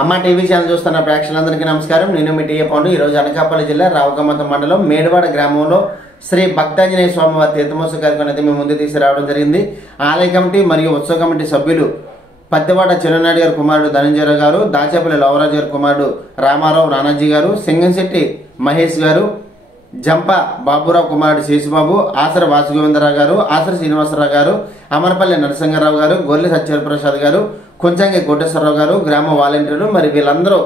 అమ్మ TV channel చూస్తున్న ప్రేక్షకులందరికీ నమస్కారం. నేను మీ టీఏ పౌండు. ఈరోజు అనకాపల్లి జిల్లా రావుకమ్మతం మండలం మేడవాడ గ్రామంలో శ్రీ భక్తాంజనేయ స్వామివారి తీర్థమోత్సవ కార్యక్రమం అయితే మేము ముందు తీసుకురావడం జరిగింది. ఆలయ కమిటీ మరియు ఉత్సవ కమిటీ సభ్యులు పత్తివాడ చిన్ననాయుడు గారి కుమారుడు ధనంజయరావు గారు, దాచేపల్లి లవరాజు గారి కుమారుడు రామారావు నానాజీ గారు, సింగంశెట్టి మహేష్ గారు, జంప బాబురావు కుమారుడు శేషుబాబు, ఆసర వాసుగోవిందరావు గారు, ఆసర శ్రీనివాసరావు గారు, అమరపల్లి నరసింహారావు గారు, గొర్రె సత్యప్రసాద్ గారు, కొంచంగి కోటేశ్వరరావు గారు, గ్రామ వాలంటీర్లు మరి వీళ్ళందరూ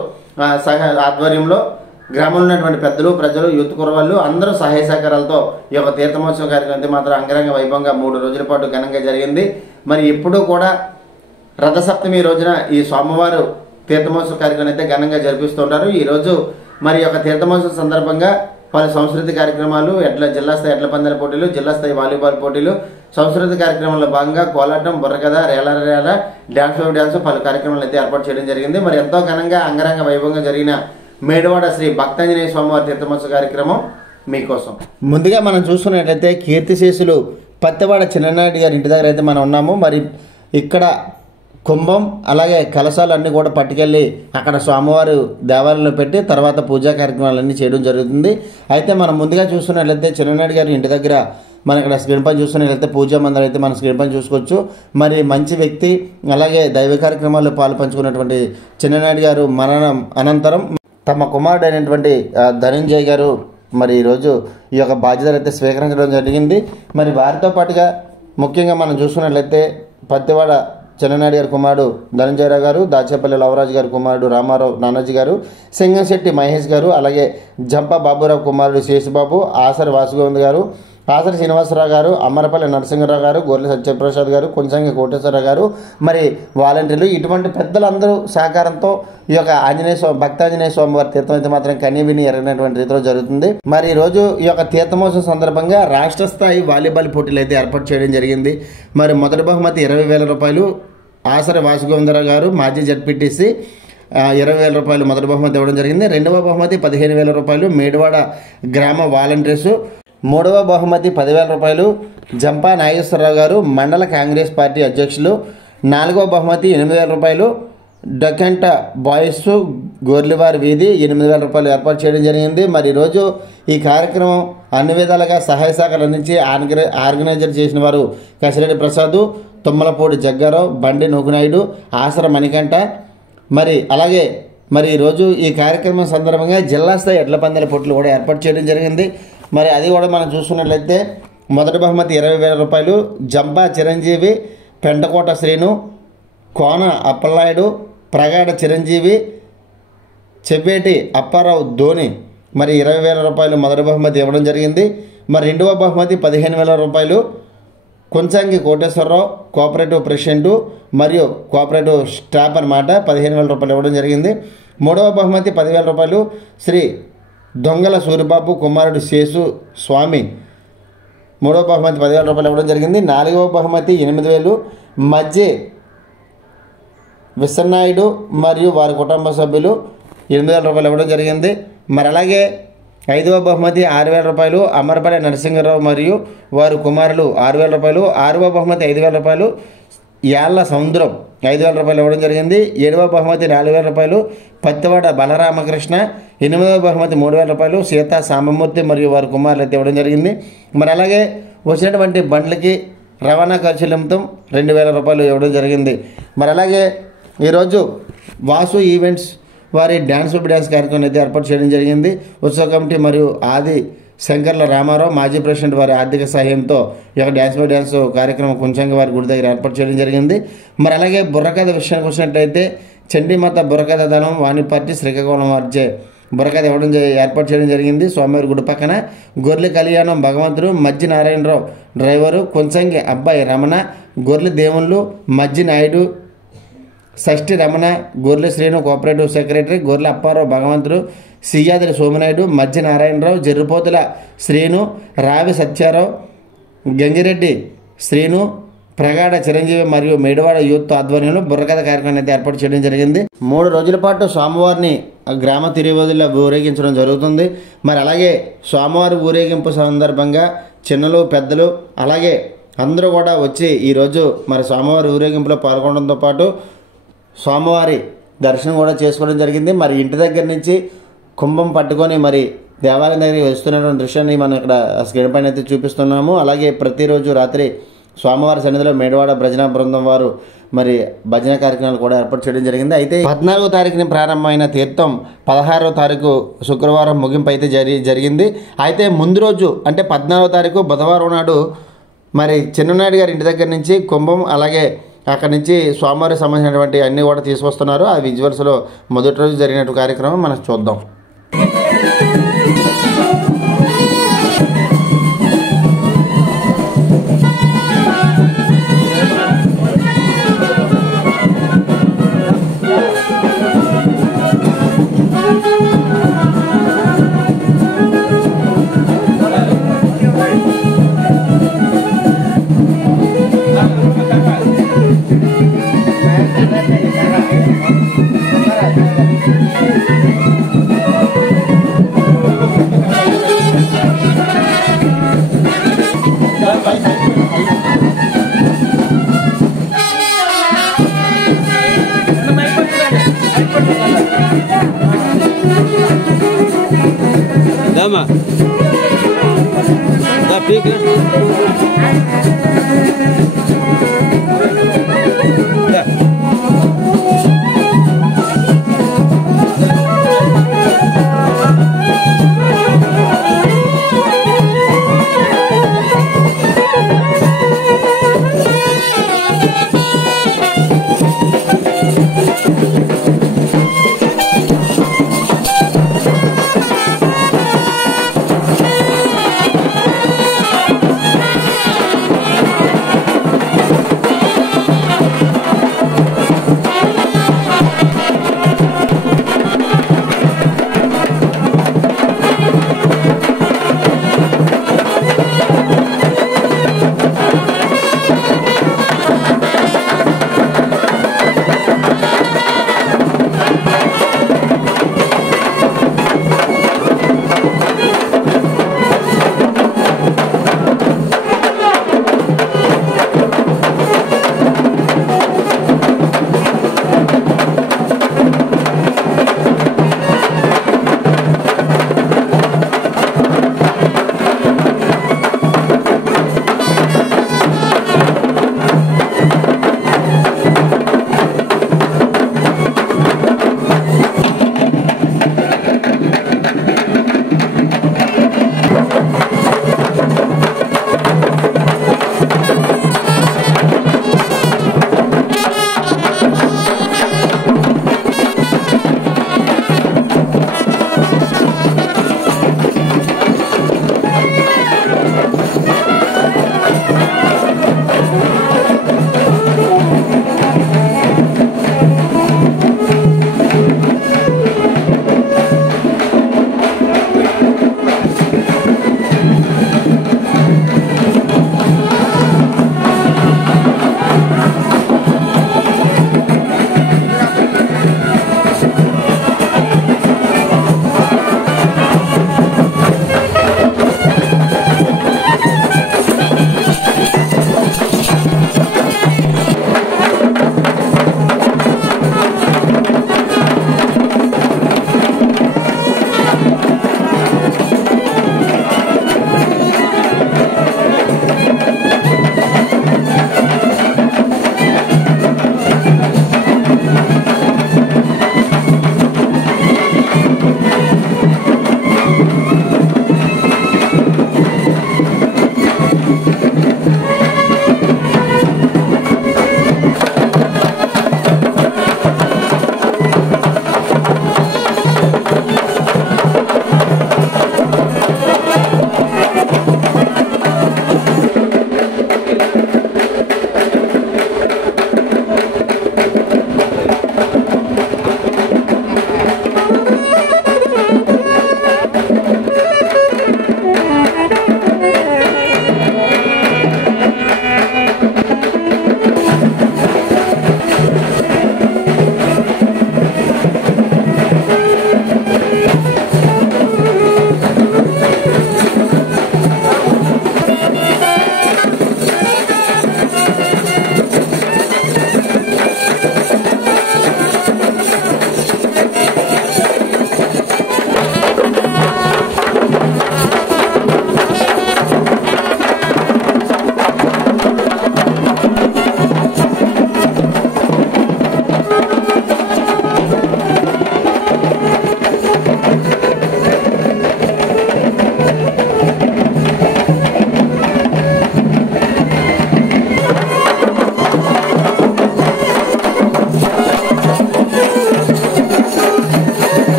ఆధ్వర్యంలో గ్రామంలో ఉన్నటువంటి పెద్దలు, ప్రజలు, యూత్ కురవాళ్ళు అందరూ సహాయ సహకారాలతో ఈ యొక్క తీర్థమోత్సవ కార్యక్రమం మాత్రం అంగరంగ వైభవంగా 3 రోజుల పాటు ఘనంగా జరిగింది. మరి ఎప్పుడూ కూడా రథసప్తమి రోజున ఈ స్వామివారు తీర్థమోత్సవ కార్యక్రమం అయితే ఘనంగా జరిపిస్తుంటారు. ఈ రోజు మరి యొక్క తీర్థమోత్సవం సందర్భంగా పలు సంస్కృతి కార్యక్రమాలు, జిల్లా స్థాయి ఎడ్ల పందాల పోటీలు, జిల్లా స్థాయి వాలీబాల్ పోటీలు, సంస్కృతి కార్యక్రమాల్లో భాగంగా కోలాటం, బుర్రకథ, రేల డ్యాన్స్ పలు కార్యక్రమాలు అయితే ఏర్పాటు చేయడం జరిగింది. మరి ఎంతో ఘనంగా అంగరంగ వైభవంగా జరిగిన మేడవాడ శ్రీ భక్తాంజనేయ స్వామివారి తీర్థమోత్సవ కార్యక్రమం మీకోసం. ముందుగా మనం చూసుకున్నట్లయితే కీర్తిశేషులు పత్తివాడ చిన్ననాయుడు గారి ఇంటి దగ్గర అయితే మనం ఉన్నాము. మరి ఇక్కడ కుంభం అలాగే కలశాలు అన్నీ కూడా పట్టుకెళ్ళి అక్కడ స్వామివారు దేవాలయంలో పెట్టి తర్వాత పూజా కార్యక్రమాలన్నీ చేయడం జరుగుతుంది. అయితే మనం ముందుగా చూసుకున్నట్లయితే చిన్ననాయుడు గారి ఇంటి దగ్గర మనం ఇక్కడ స్క్రీన్ పైన చూసుకున్నట్లయితే పూజా మందిరం అయితే మనం స్క్రీన్ పైన చూసుకోవచ్చు. మరి మంచి వ్యక్తి అలాగే దైవ కార్యక్రమాల్లో పాలు పంచుకున్నటువంటి చిన్ననాయుడు గారు మరణం అనంతరం తమ కుమారుడు అయినటువంటి ధనంజయ్ గారు మరి ఈరోజు ఈ యొక్క బాధ్యతలు అయితే స్వీకరించడం జరిగింది. మరి వారితో పాటుగా ముఖ్యంగా మనం చూసుకున్నట్లయితే పత్తివాడ చిన్ననాయుడు గారి కుమారుడు ధనంజయరావు గారు, దాచేపల్లి లవరాజు గారి కుమారుడు రామారావు నానాజీ గారు, సింగంశెట్టి మహేష్ గారు, అలాగే జంప బాబురావు కుమారుడు శేషుబాబు, ఆసరి వాసుగోవింద్ గారు, ఆసరి శ్రీనివాసరావు గారు, అమరపల్లి నరసింహారావు గారు, గొర్రె సత్యప్రసాద్ గారు, కొంచంగి కోటేశ్వరరావు గారు, మరి వాలంటీర్లు ఇటువంటి పెద్దలందరూ సహకారంతో ఈ యొక్క భక్తాంజనేయ స్వామివారి తీర్థం అయితే మాత్రం కనీవిని ఎరగినటువంటి రీతిలో జరుగుతుంది. మరి ఈరోజు ఈ యొక్క తీర్థమోత్సవం సందర్భంగా రాష్ట్ర స్థాయి వాలీబాల్ పోటీలు అయితే ఏర్పాటు చేయడం జరిగింది. మరి మొదటి బహుమతి 20,000 రూపాయలు ఆసరి వాసుగోవిందరావు గారు మాజీ జడ్పీటీసీ 20,000 రూపాయలు మొదటి బహుమతి ఇవ్వడం జరిగింది. రెండవ బహుమతి 15,000 రూపాయలు మేడవాడ గ్రామ వాలంటీర్సు, మూడవ బహుమతి 10,000 రూపాయలు జంపా నాగేశ్వరరావు గారు మండల కాంగ్రెస్ పార్టీ అధ్యక్షులు, నాలుగవ బహుమతి 8,000 రూపాయలు డకంట బాయ్స్ గోర్లివారి వీధి 8,000 రూపాయలు ఏర్పాటు చేయడం జరిగింది. మరి ఈరోజు ఈ కార్యక్రమం అన్ని విధాలుగా సహాయ సహకారాలు అందించి ఆర్గనైజర్ చేసిన వారు కసిరెడ్డి ప్రసాద్, తుమ్మలపూడి జగ్గారావు, బండి నూకునాయుడు, ఆసర మణికంఠ. మరి అలాగే మరి ఈరోజు ఈ కార్యక్రమం సందర్భంగా జిల్లా స్థాయి ఎడ్ల పందాల పోటీలు కూడా ఏర్పాటు చేయడం జరిగింది. మరి అది కూడా మనం చూసుకున్నట్లయితే మొదటి బహుమతి 20,000 రూపాయలు జంపా చిరంజీవి, పెంటకోట శ్రీను, కోన అప్పలనాయుడు, ప్రగాఢ చిరంజీవి, చెవ్వేటి అప్పారావు ధోని మరి 20,000 రూపాయలు మొదటి బహుమతి ఇవ్వడం జరిగింది. మరి రెండవ బహుమతి 15,000 రూపాయలు కొంచంగి కోటేశ్వరరావు కోఆపరేటివ్ ప్రెసిడెంటు మరియు కోఆపరేటివ్ స్టాఫ్ అన్నమాట 15,000 రూపాయలు ఇవ్వడం జరిగింది. మూడవ బహుమతి 10,000 రూపాయలు శ్రీ దొంగల సూరిబాబు కుమారుడు శేషు స్వామి, మూడవ బహుమతి 10,000 రూపాయలు ఇవ్వడం జరిగింది. నాలుగవ బహుమతి 8,000 మధ్య విశ్వనాయుడు మరియు వారి కుటుంబ సభ్యులు 8,000 రూపాయలు ఇవ్వడం జరిగింది. మరి అలాగే ఐదవ బహుమతి 6,000 రూపాయలు అమరపల్లి నరసింహారావు మరియు వారి కుమారులు 6,000 రూపాయలు. ఆరవ బహుమతి 5,000 రూపాయలు యాళ్ళ సముద్రం 5,000 రూపాయలు ఇవ్వడం జరిగింది. ఏడవ బహుమతి 4,000 రూపాయలు పత్తివాడ బలరామకృష్ణ, 8వ బహుమతి 3,000 రూపాయలు సీతా సాంబమూర్తి మరియు వారి కుమారులు అయితే ఇవ్వడం జరిగింది. మరి అలాగే వచ్చినటువంటి బండ్లకి రవాణా ఖర్చుల నిమిత్తం 2,000 రూపాయలు ఇవ్వడం జరిగింది. మరి అలాగే ఈరోజు వాసు ఈవెంట్స్ వారి డ్యాన్స్ కార్యక్రమం అయితే ఏర్పాటు చేయడం జరిగింది. ఉత్సవ కమిటీ మరియు ఆది శంకర్ల రామారావు మాజీ ప్రెసిడెంట్ వారి ఆర్థిక సహాయంతో ఈ యొక్క డ్యాన్స్ కార్యక్రమం కొంచెంగా వారి గుడి దగ్గర ఏర్పాటు చేయడం జరిగింది. మరి అలాగే బుర్రకథ విషయానికి వచ్చినట్లయితే చండీమాత బుర్రకథ దళం వాణిపార్టీ శ్రీకాకుళం వారిచే బుర్రకథ ఏర్పాటు చేయడం జరిగింది. స్వామివారి గుడి పక్కన గొర్రెల కళ్యాణం భగవంతుడు మజ్జి నారాయణరావు డ్రైవరు, కొంచంగి అబ్బాయి రమణ, గొర్రెల దేవుళ్ళు మజ్జి నాయుడు, షష్ఠి రమణ, గొర్రెల శ్రీను కోఆపరేటివ్ సెక్రటరీ, గొర్రెల అప్పారావు భగవంతుడు, సియాదిరి సోమనాయుడు, మధ్య నారాయణరావు, జర్రిపోతుల శ్రీను, రావి సత్యారావు, గంగిరెడ్డి శ్రీను, ప్రగాఢ చిరంజీవి మరియు మేడవాడ యూత్ ఆధ్వర్యంలో బుర్రకథ కార్యక్రమం అయితే ఏర్పాటు చేయడం జరిగింది. 3 రోజుల పాటు స్వామివారిని గ్రామ తిరువదిలో ఊరేగించడం జరుగుతుంది. మరి అలాగే స్వామివారి ఊరేగింపు సందర్భంగా చిన్నలు పెద్దలు అలాగే అందరూ కూడా వచ్చి ఈరోజు మరి స్వామివారి ఊరేగింపులో పాల్గొనడంతో పాటు స్వామివారి దర్శనం కూడా చేసుకోవడం జరిగింది. మరి ఇంటి దగ్గర నుంచి కుంభం పట్టుకొని మరి దేవాలయం దగ్గరికి వస్తున్నటువంటి దృశ్యాన్ని మనం ఇక్కడ స్క్రీన్ పైన అయితే చూపిస్తున్నాము. అలాగే ప్రతిరోజు రాత్రి స్వామివారి సన్నిధిలో మేడవాడ భజన బృందం వారు మరి భజన కార్యక్రమాలు కూడా ఏర్పాటు చేయడం జరిగింది. అయితే 14వ తారీఖున ప్రారంభమైన తీర్థం 16వ తారీఖు శుక్రవారం ముగింపు అయితే జరిగింది. అయితే ముందు రోజు అంటే 14వ తారీఖు బుధవారం నాడు మరి చిన్ననాయుడు గారి ఇంటి దగ్గర నుంచి కుంభం, అలాగే అక్కడి నుంచి స్వామివారికి సంబంధించినటువంటి అన్నీ కూడా తీసుకొస్తున్నారు. ఆ విజువల్స్లో మొదటి రోజు జరిగినట్టు కార్యక్రమం మనం చూద్దాం. Dama, da pica.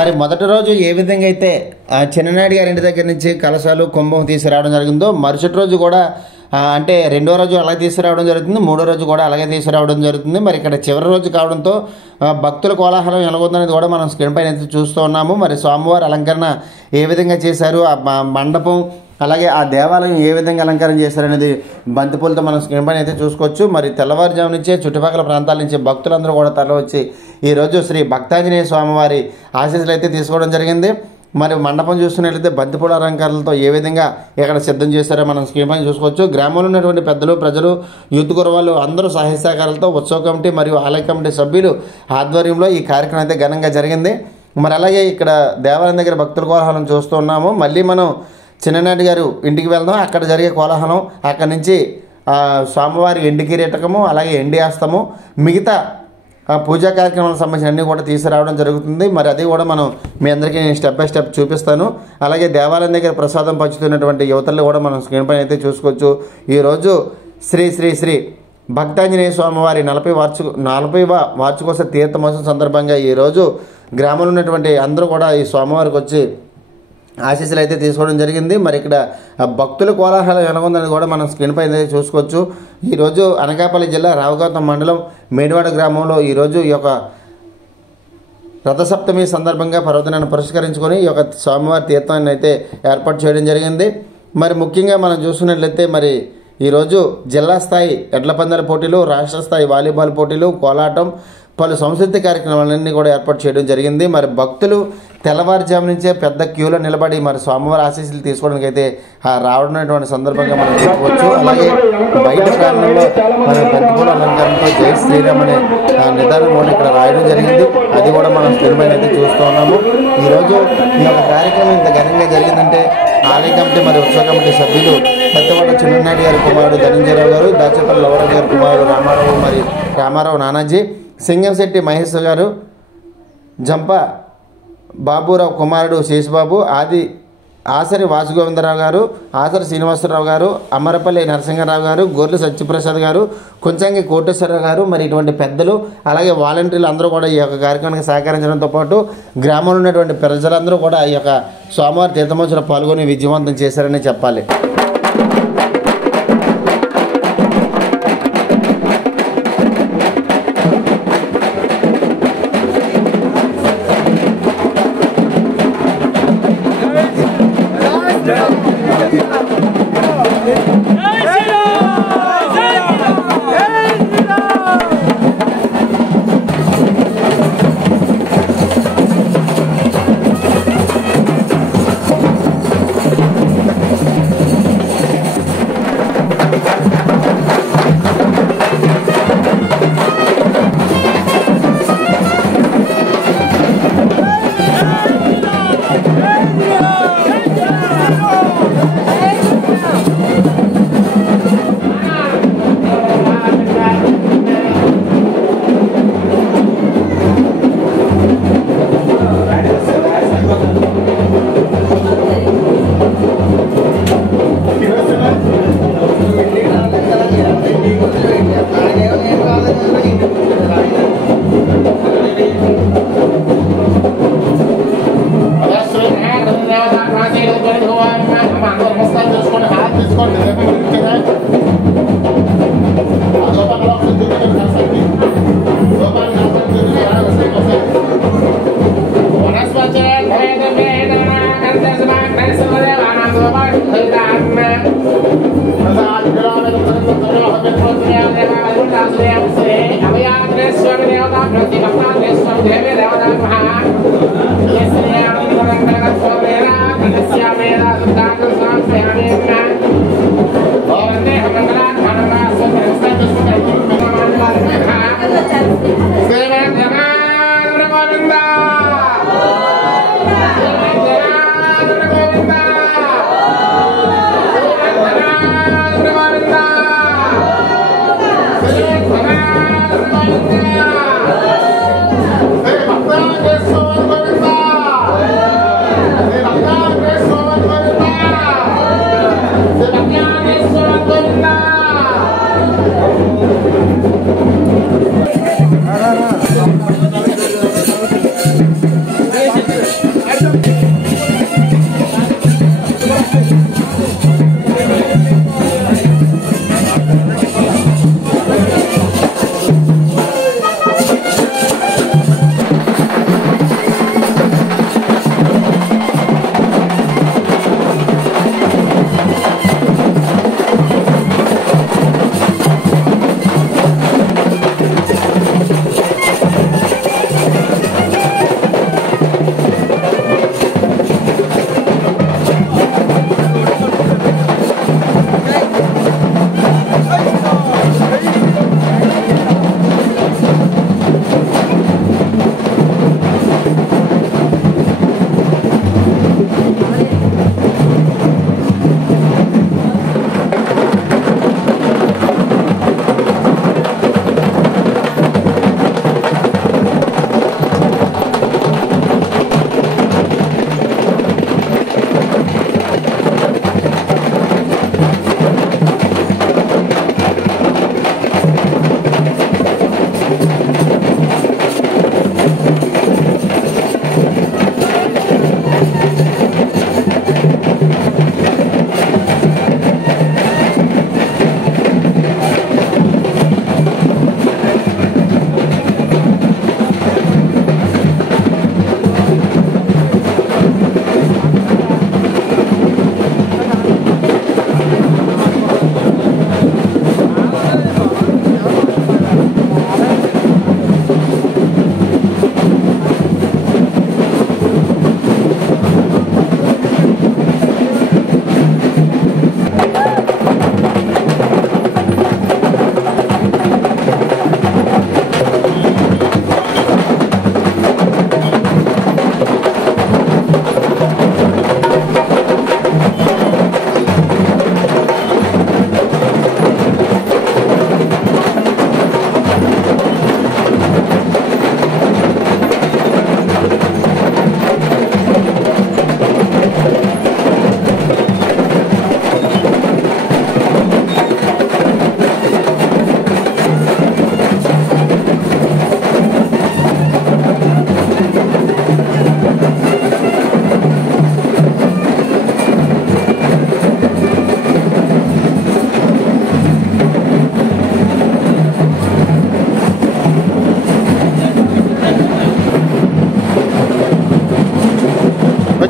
మరి మొదటి రోజు ఏ విధంగా అయితే చిన్ననాయుడు గారి ఇంటి దగ్గర నుంచి కలశాలు కుంభం తీసుకురావడం జరిగిందో మరుసటి రోజు కూడా అంటే రెండో రోజు అలాగే తీసుకురావడం జరుగుతుంది, మూడో రోజు కూడా అలాగే తీసుకురావడం జరుగుతుంది. మరి ఇక్కడ చివరి రోజు కావడంతో భక్తుల కోలాహలం ఎలాగొందనేది కూడా మనం స్క్రీన్ పైన అయితే చూస్తూ ఉన్నాము. మరి స్వామివారి అలంకరణ ఏ విధంగా చేశారు, ఆ మండపం అలాగే ఆ దేవాలయం ఏ విధంగా అలంకరణ చేశారనేది బంతిపూలతో మనం స్క్రీన్ పైన అయితే చూసుకోవచ్చు. మరి తెల్లవారుజాము నుంచే చుట్టుపక్కల ప్రాంతాల నుంచి భక్తులందరూ కూడా తరలివచ్చి ఈరోజు శ్రీ భక్తాంజనేయ స్వామివారి ఆశీస్సులు అయితే తీసుకోవడం జరిగింది. మరి మండపం చూస్తున్నట్లయితే బంతిపూల అలంకరణలతో ఏ విధంగా ఇక్కడ సిద్ధం చేశారో మనం స్క్రీన్ పైన చూసుకోవచ్చు. గ్రామంలో ఉన్నటువంటి పెద్దలు, ప్రజలు, యూత్ కురవాళ్ళు అందరూ సహాయ సహకారాలతో ఉత్సవ కమిటీ మరియు ఆలయ కమిటీ సభ్యులు ఆధ్వర్యంలో ఈ కార్యక్రమం అయితే ఘనంగా జరిగింది. మరి అలాగే ఇక్కడ దేవాలయం దగ్గర భక్తుల కోలాహలం చూస్తూ ఉన్నాము. మళ్ళీ మనం చిన్ననాయుడు గారు ఇంటికి వెళ్దాం. అక్కడ జరిగే కోలాహలం, అక్కడి నుంచి స్వామివారి ఎండి కిరీటకము అలాగే ఎండి హస్తము మిగతా పూజా కార్యక్రమాలకు సంబంధించిన అన్నీ కూడా తీసుకురావడం జరుగుతుంది. మరి అది కూడా మనం మీ అందరికీ నేను స్టెప్ బై స్టెప్ చూపిస్తాను. అలాగే దేవాలయం దగ్గర ప్రసాదం పంచుతున్నటువంటి యువతలు కూడా మనం స్క్రీన్ పైన అయితే చూసుకోవచ్చు. ఈరోజు శ్రీ శ్రీ శ్రీ భక్తాంజనేయ స్వామివారి 40వ వార్షికోత్సవ తీర్థమోత్సవం సందర్భంగా ఈరోజు గ్రామంలో ఉన్నటువంటి అందరూ కూడా ఈ స్వామివారికి వచ్చి ఆశీస్సులు అయితే తీసుకోవడం జరిగింది. మరి ఇక్కడ భక్తుల కోలాహలం ఎలాగుందని కూడా మనం స్క్రీన్ పైన చూసుకోవచ్చు. ఈరోజు అనకాపల్లి జిల్లా రావుకాతం మండలం మేడివాడ గ్రామంలో ఈరోజు ఈ యొక్క రథసప్తమి సందర్భంగా పర్వదినాన్ని పురస్కరించుకొని ఈ యొక్క స్వామివారి తీర్థాన్ని అయితే ఏర్పాటు చేయడం జరిగింది. మరి ముఖ్యంగా మనం చూసుకున్నట్లయితే మరి ఈరోజు జిల్లా స్థాయి ఎడ్ల పందాల పోటీలు, రాష్ట్ర స్థాయి వాలీబాల్ పోటీలు, కోలాటం, పలు సాంస్కృతిక కార్యక్రమాలన్నీ కూడా ఏర్పాటు చేయడం జరిగింది. మరి భక్తులు తెల్లవారుజాము నుంచే పెద్ద క్యూలో నిలబడి మరి స్వామివారి ఆశీస్సులు తీసుకోవడానికి అయితే రావడం సందర్భంగా మనం చూసుకోవచ్చు. అలాగే బయట ప్రాంతంలో మరి బంతిపూల అలంకరణతో జై శ్రీరామ్ అనే నిదానం కూడా ఇక్కడ రాయడం జరిగింది. అది కూడా మనం స్క్రీన్ పైన అయితే చూస్తూ ఉన్నాము. ఈరోజు ఈ యొక్క కార్యక్రమం ఇంత ఘనంగా జరిగిందంటే ఆలయ కమిటీ మరియు ఉత్సవ కమిటీ సభ్యులు పెద్దవాడ చిన్ననాయుడు గారి కుమారుడు ధనంజయరావు గారు, దాచేపల్లి లవరాజు గారి కుమారుడు రామారావు, మరి రామారావు నానాజీ, సింగంశెట్టి మహేష్ గారు, జంప బాబురావు కుమారుడు శేషబాబు, ఆసరి వాసుగోవిందరావు గారు, ఆసరి శ్రీనివాసరావు గారు, అమరపల్లి నరసింహరావు గారు, గొర్రెల సత్యప్రసాద్ గారు, కొంచంగి కోటేశ్వరరావు గారు, మరి ఇటువంటి పెద్దలు అలాగే వాలంటీర్లు అందరూ కూడా ఈ యొక్క కార్యక్రమానికి సహకరించడంతో పాటు గ్రామంలో ఉన్నటువంటి ప్రజలందరూ కూడా ఈ యొక్క స్వామివారి తీర్థమోత్సవంలో పాల్గొని విజయవంతం చేశారని చెప్పాలి.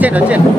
వచ్చేయండి.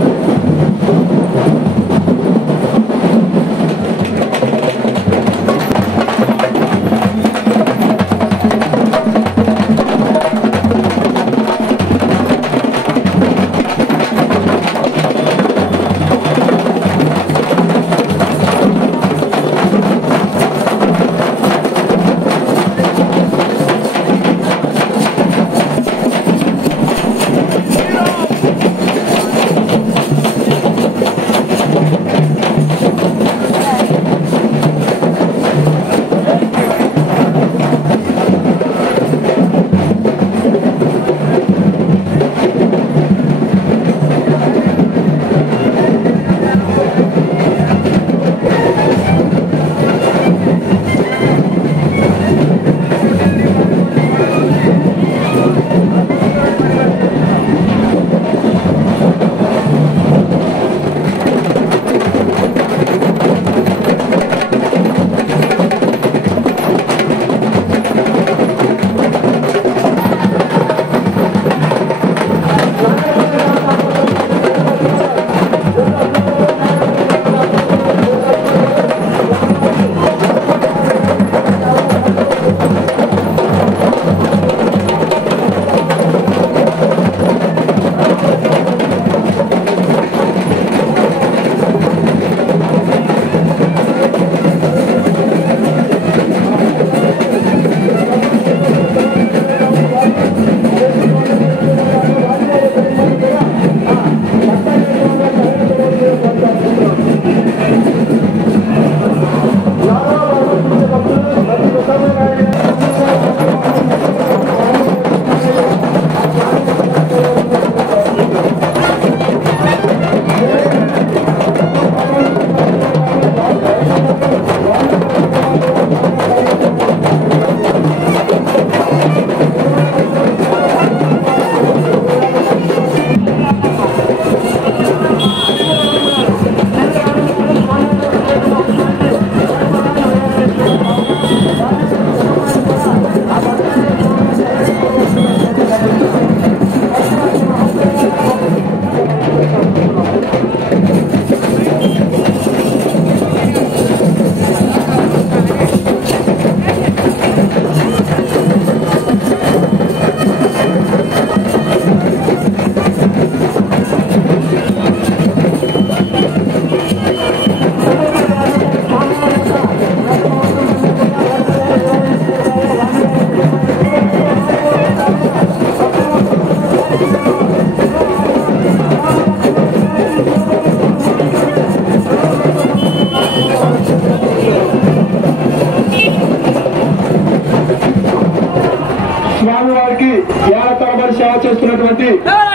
స్వామివారికి ఏళ్ల తరబడి సేవ చేస్తున్నటువంటి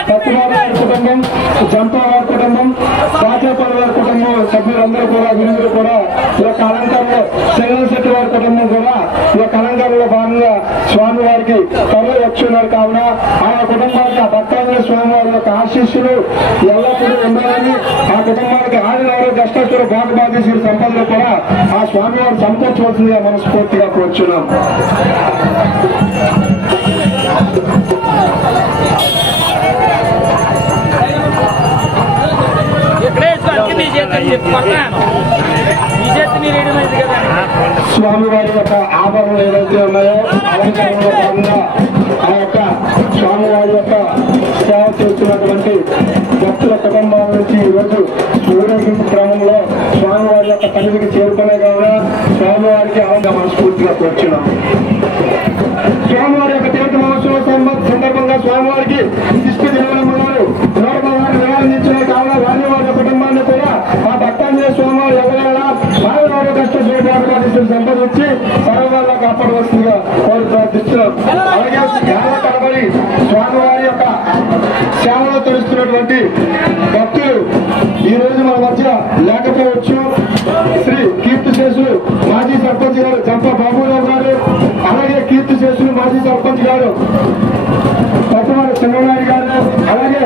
సత్యనారాయణ వారి కుటుంబం, జంపా వారి కుటుంబం, రాజాపల్లి వారి కుటుంబం సభ్యులందరూ కూడా వీరందరూ కూడా ఈ యొక్క అలంకారంలో శంకరశెట్టి వారి కుటుంబం కూడా ఈ యొక్క అలంకారంలో భాగంగా స్వామివారికి తరలి వచ్చి ఉన్నారు. కావున ఆయన కుటుంబానికి ఆ భక్తాంజనేయ స్వామి వారి యొక్క ఆశీస్సులు ఎల్లప్పుడూ ఉండాలని, ఆ కుటుంబానికి ఆదిలో కష్టస్తులు భాగబాధీసులు సంపదలు కూడా ఆ స్వామివారు సమకూర్చవలసిందిగా మనస్ఫూర్తిగా కోరుచున్నాం. స్వామివారి యొక్క ఆభరణలు ఏదైతే ఉన్నాయో అలంకారంలో భాగంగా ఆ యొక్క స్వామివారి యొక్క సేవ చేస్తున్నటువంటి భక్తుల కుటుంబాల నుంచి ఈరోజు ఊరేగింపు క్రమంలో స్వామివారి యొక్క సన్నిధికి చేరుకునే కావున స్వామివారికి అలంగా మనస్ఫూర్తిగా కూర్చున్నాం. స్వామివారి యొక్క తీర్థ మహోత్సవం సందర్భంగా స్వామివారికి దిష్టి దేవాలయంలో 116 నిర్వహించిన కావున వారి కుటుంబాన్ని కూడా ఆ భక్తాంజనేయ స్వామివారు ఎవరైనా స్వామివారి కష్ట బాధబాధితులు సంపాదించి సర్వవాళ్ళ కాపాడవలసిందిగా కోరి ప్రార్థిస్తున్నాం. అలాగే ఏళ్ల తరబడి స్వామివారి యొక్క సేవలో తెలుస్తున్నటువంటి భక్తులు ఈ రోజు మన మధ్య లేకపోవచ్చు. శ్రీ కీర్తిశేషులు మాజీ సర్పంచ్ గారు జంపా బాబురావు గారు, అలాగే కీర్తిశేషులు మాజీ సర్పంచ్ గారు పట్టువారి చంద్రనాయుడు గారు, అలాగే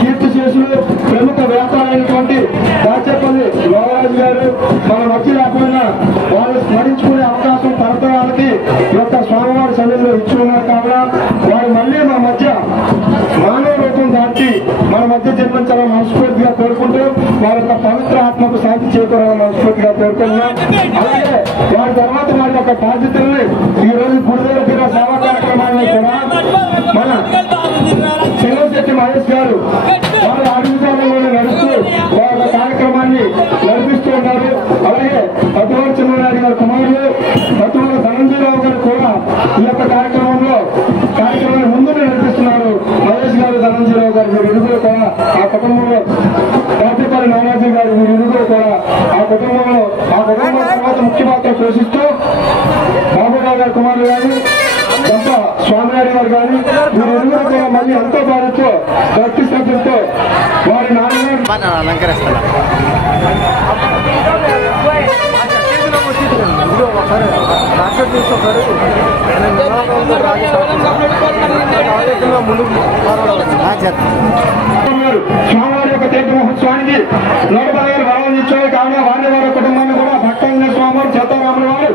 కీర్తిశేషులు ప్రముఖ వ్యాపారైనటువంటి దాచేపల్లి లోవరాజు గారు మన మధ్య లేకపోయినా వాళ్ళు స్మరించుకునే అవకాశం తరతరాలకి ఈ యొక్క స్వామివారి సన్నిధిలో ఇచ్చి ఉన్నారు. కావున వారు మళ్ళీ మన మధ్య మానవ రూపం దాటి వారికి మన మధ్య జన్మించాలని మనస్ఫూర్తిగా కోరుకుంటూ వారి యొక్క పవిత్ర ఆత్మకు శాంతి చేకూరాలని మనస్ఫూర్తిగా కోరుకుంటున్నాం. అలాగే వారి తర్వాత వారి యొక్క బాధ్యతల్ని ఈ రోజు గురుదేవ తీర సేవా కార్యక్రమాన్ని కూడా మన చెంగశెట్టి మహేష్ గారు వారి ఆదేశాలను నడుస్తూ వారి కార్యక్రమాన్ని నడిపిస్తూ ఉన్నారు. అలాగే పతివారి చంద్రనాయుడు గారి కుమారులు పతివారి ధనంజయరావు గారు కూడా ఈ యొక్క కార్యక్రమాన్ని ముందునే నడిపిస్తున్నారు. మహేష్ గారు, ధనంజయరావు గారు వీరిరువురు కూడా ఆ కుటుంబంలో రాజపల్లి నానాజీ గారు వీరిరువురు కూడా ఆ కుటుంబం తర్వాత ముఖ్య పాత్ర పోషిస్తూ బాబురావు గారి కుమారులు గారు గంప స్వామినాయుడు గారు కానీ వీరిరువురు కూడా మళ్ళీ ఎంతో బాధతో భక్తి శ్రద్ధలతో వారి నాన్నగారు అలంకరిస్తున్నారు. స్వామివారి యొక్క తీర్థ మహోత్సవానికి 116 వరాలు ఇచ్చారు. కావున వారి వారి కుటుంబాన్ని కూడా భక్తాంజనేయ స్వామివారు, సీతారాముల వారు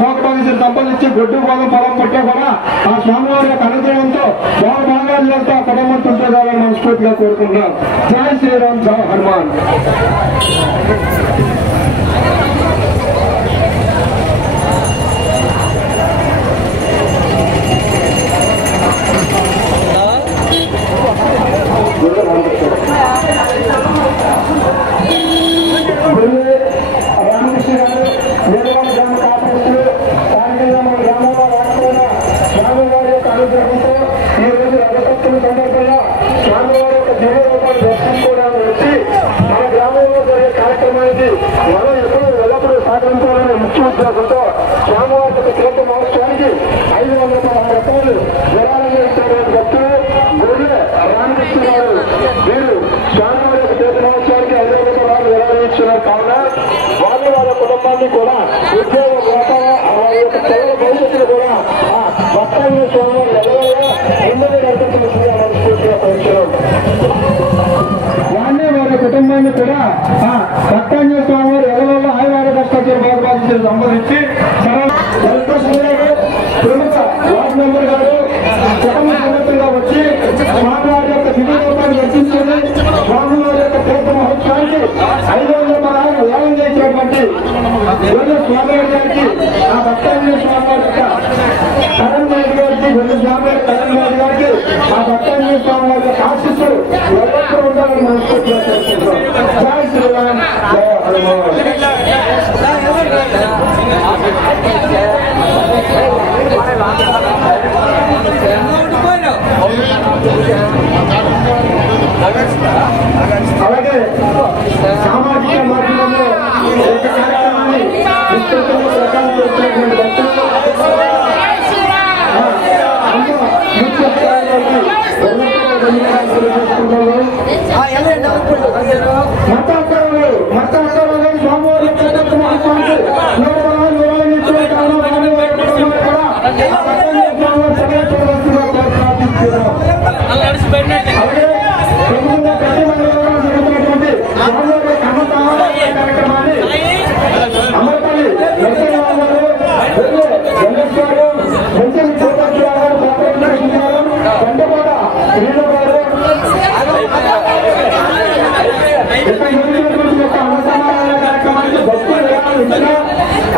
భోగభాగేశ్వరి సంపాదించి గొడ్డు పాదం పొలం పట్టే కూడా ఆ స్వామివారి యొక్క అనుగ్రహంతో వారి భాగాలతో ఆ కుటుంబం ఉంటుందని మనస్ఫూర్తిగా కోరుకుంటున్నాం. జై శ్రీరామ్, జై హనుమాన్. రామకృష్ణ గారు వేదవాడ గ్రామ కాపరిస్తులు స్థానికంగా మన గ్రామంలో రాకపోయిన స్వామివారి యొక్క అనుగ్రహంతో ఈ రోజు రథసప్తమి సందర్భంగా స్వామివారి యొక్క దివ్య రూపాన్ని దర్శించుకోవడానికి వచ్చి మన గ్రామంలో జరిగే కార్యక్రమానికి మనం ఎల్లప్పుడూ సహకరించాలనే ముఖ్య ఉద్దేశంతో స్వామివారి యొక్క తీర్థ మహోత్సవానికి 516 రూపాయలు విరాళంగా ఇచ్చేటువంటి వ్యక్తులు గొర్రె రామకృష్ణ గారు వీరు స్వామివారి యొక్క తీర్థ మహోత్సవానికి 5 రూపాయలు విరాళం ఇచ్చున్నారు. కావున వాళ్ళ కుటుంబాన్ని కూడా ఉద్యోగ వ్యాపార వారి యొక్క పిల్లల భవిష్యత్తులు కూడా ఆ భక్తాంజనేయ స్వామివారి ఎదురుగా ముందుగా నడిపించవలసిందిగా మనస్ఫూర్తిగా కోరుతున్నాం. వారిని వారి కుటుంబాన్ని కూడా ఆ భక్తాంజనేయ స్వామివారి ఎదురుగా ఆయువారి కష్టాచార భాగబాధ్యతలు సంబంధించి ప్రముఖ వార్డు మెంబర్ గారు కుటుంబ సమేతంగా వచ్చి స్వామివారి యొక్క దివ్య రూపాన్ని దర్శించుకుని స్వామివారి యొక్క తీర్థ మహోత్సవానికి 516 వేలం చేసినటువంటి స్వామివారి గారికి ఆ భక్తాంజనేయ స్వామివారి యొక్క కరణ్ గారికి స్వామివారి కరణ్ గారికి ఆ భక్తాంజనేయ స్వామివారి యొక్క ఆశీస్సులు ఎల్లప్పుడూ ఉండాలని మనస్ఫూర్తిగా చేస్తున్నాం. జై శ్రీరామ్, జై హనుమాన్. అలాగే సామాజిక మాధ్యమంలో ఒక కార్యక్రమాన్ని విస్తృతంగా ప్రచారం చేస్తున్నటువంటి భక్తులు స్వామివారి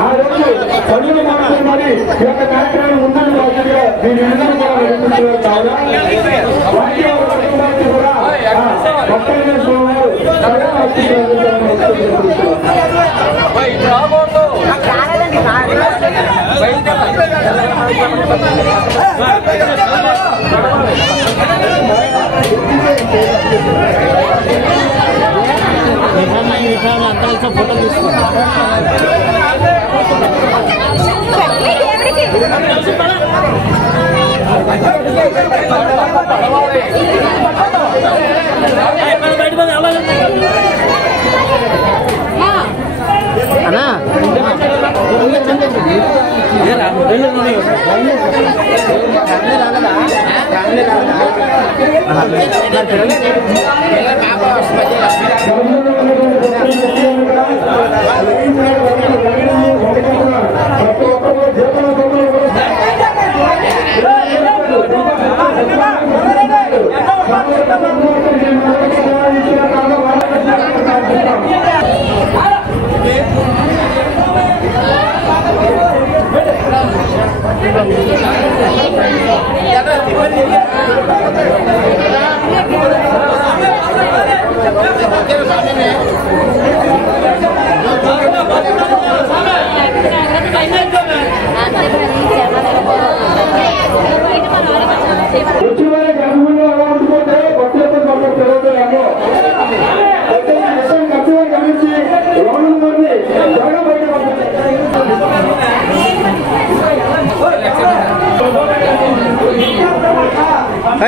ఆ రోజు పనులు మాత్రం మరి ఈ యొక్క కార్యక్రమం ఉందని బాధ్యతగా దీని అందరూ కూడా నిర్వహించారు. కావున వారికి కూడా భక్తులైన స్వామివారు అంతా ఫోటో తీసుకున్నాం. అన్నా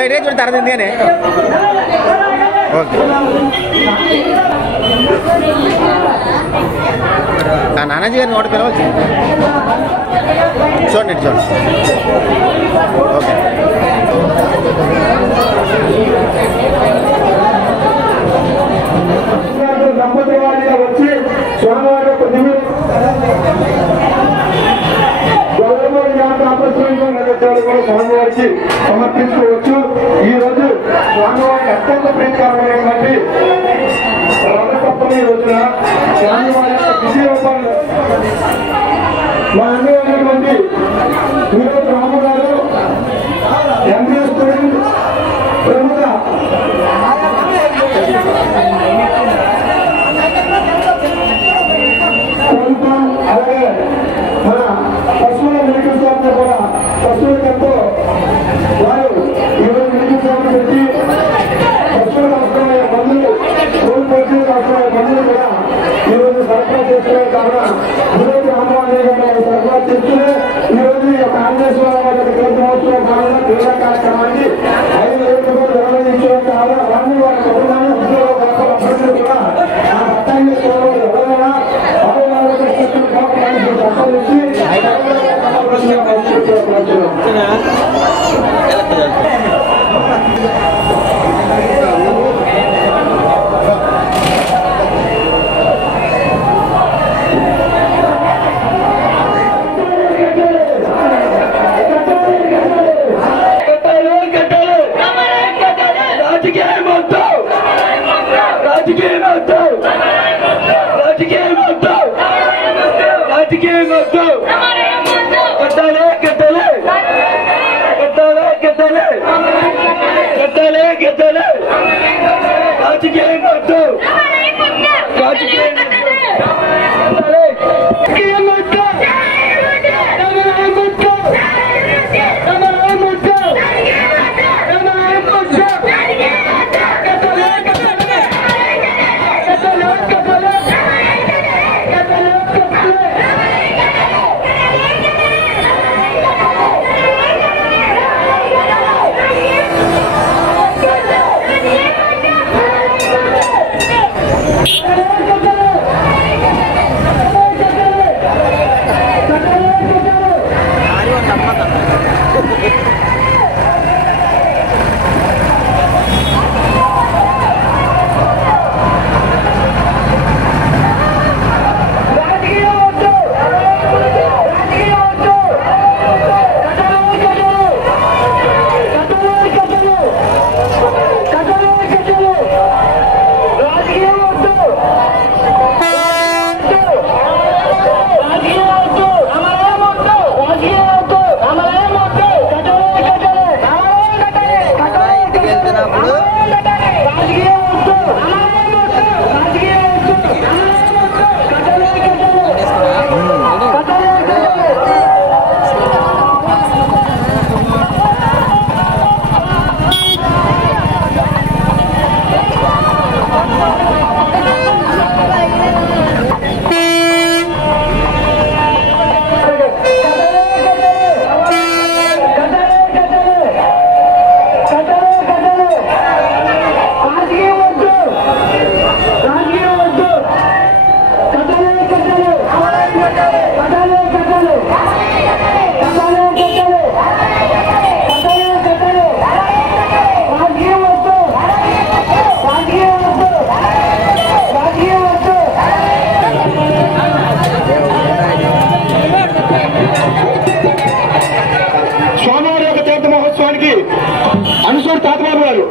ఇదే చూడు తరదింది అని ఓకే నానాజీ గారిని నోటి పిలవచ్చు చూడండి చూడండి ఓకే దంపతి వారిగా వచ్చి స్వామివారి యొక్క స్వామివారికి సమర్పించుకోవచ్చు. ఈ రోజు స్వామివారికి అత్యంత ప్రీతికరమైనటువంటి రథసప్తమి రోజున స్వామివారి యొక్క విజయోపాలు మా అన్నటువంటి ఈరోజు రాము గారు ఎంబీఏ స్టూడెంట్ ప్రముఖ అలాగే మన పశువుల మెడికల్ షాప్ కూడా పశువులతో వారు ఈరోజు మెడికల్ షాప్ పెట్టి పశువులకు అవసరమైన మందులు రోజు పశువులకు అవసరమైన మందులు కూడా ఈరోజు సరఫరా చేస్తున్నారు. కావున ఈరోజు రామవాణి సరఫరా చేస్తూనే ఈరోజు ఈ యొక్క ఆంజనేశ్వర గ్రంథోత్సవం కావున క్రీడా కార్యక్రమాన్ని 5 రోజులు నిర్వహించడం కావున వారిని వారి కుటుంబాన్ని ఉద్యోగ అభ్యర్థులు కూడా ఆ భక్తాంజనేశ్వర ఎవరైనా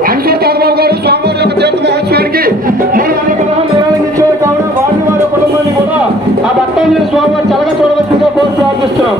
అన్సూర్ తాతబాబు గారు స్వామివారి యొక్క తీర్థ మహోత్సవానికి నిర్వహించారు. కావున వారి కుటుంబాన్ని కూడా ఆ భక్తాంజనేయ స్వామివారి చల్లగా చూడవలసిందిగా కోరి ప్రార్థిస్తున్నాం.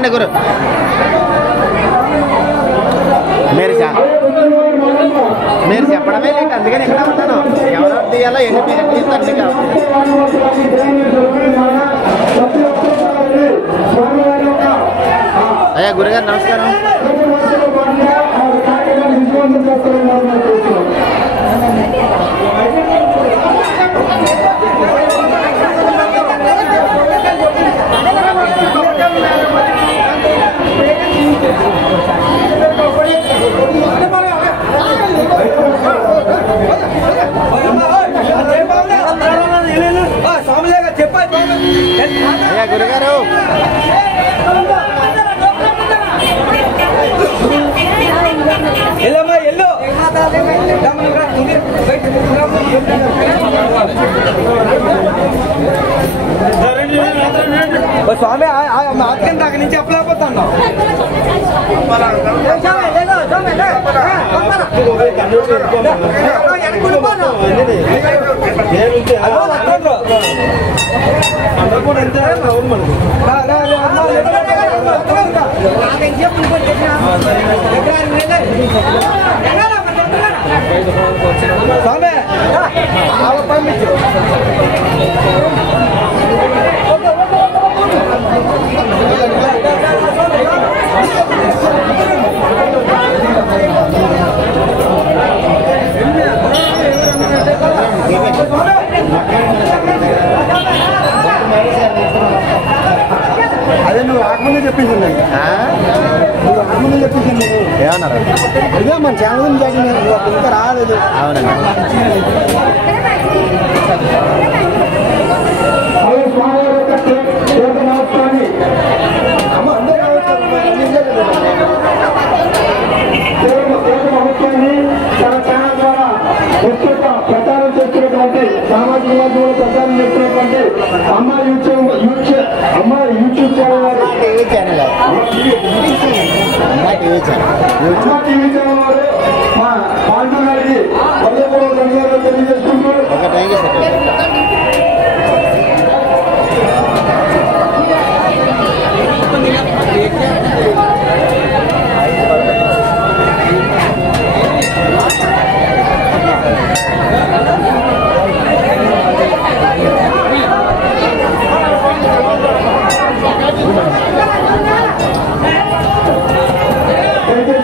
రండి గురు. మీరు చెప్పడమే లేదు, అందుకని ఇక్కడ ఉంటాను. ఎవరెవరు తీయాలో ఎన్ని మీరు తీస్తే అన్ని కావాలి. అయ్యా గురుగారు నమస్కారం. అయ్యా గురుగారు స్వామి మాత్రం అక్కడి నుంచి చెప్పలేకపోతాను. స్వామి పంపించు. అదే నువ్వు రాకముందే చెప్పించండి. నువ్వు రాకముందే చెప్పించండి. ఏమన్నారు? ఇదే మన ఛానల్ జాయిన్ ఇంకా రాలేదు. అవునండి. ప్రచారం చేస్తున్నటువంటి సామాజిక మాధ్యమంలో ప్రచారం చేస్తున్నటువంటి అమ్మ YouTube channel TV channel TV channel వారు మా పాల్గొన గారికి ధన్యవాదాలు తెలియజేసుకుంటూ దయచేసి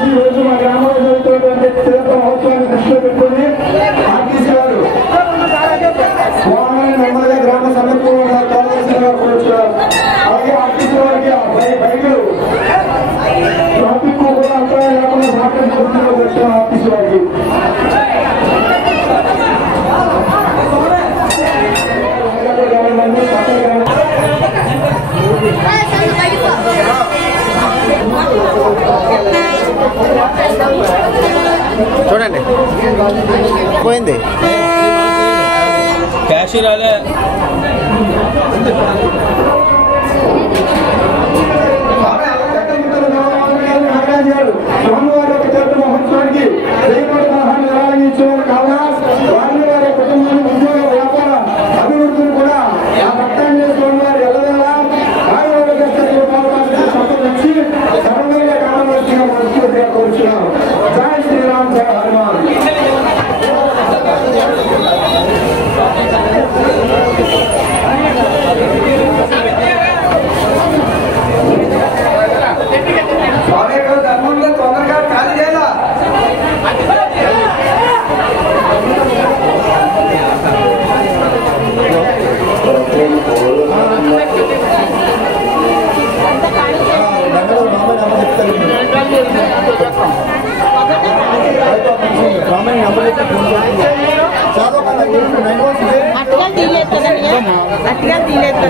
ఈరోజు మా గ్రామంలో జరుగుతున్నటువంటి తీర్థ మహోత్సవాన్ని దృష్టిలో పెట్టుకుని ఆర్టీసీ వారు నెమ్మదిగా గ్రామ సమీపంలో కావాల్సిందిగా కూర్చున్నారు. అలాగే ఆర్టీసీ వారికి బైకులు ట్రాఫిక్ కూడా అంతరాయం లేకుండా సహకరించి దృష్టిలో పెట్టారు. ఆర్టీసీ వారికి చూడండి పోయింది. క్యాష్ రాలే. స్వామివారి యొక్క తీర్థ మహోత్సవానికి 1016 నిర్వహించేవారు కావున వారి వారి కుటుంబాన్ని ఉద్యోగ వ్యాపార అభివృద్ధిని కూడా ఆ భక్తాంజనేయ స్వామివారి ఎల్లవేళ సంతరించి సర్వంగా కావాల్సిన మనస్ఫూర్తిగా కోరుచున్నాం. జై శ్రీరామ్, జై హనుమాన్. ధర్మంలో తొందరగా ఖాళీ చేయాలా? అట్లా తీలేదు.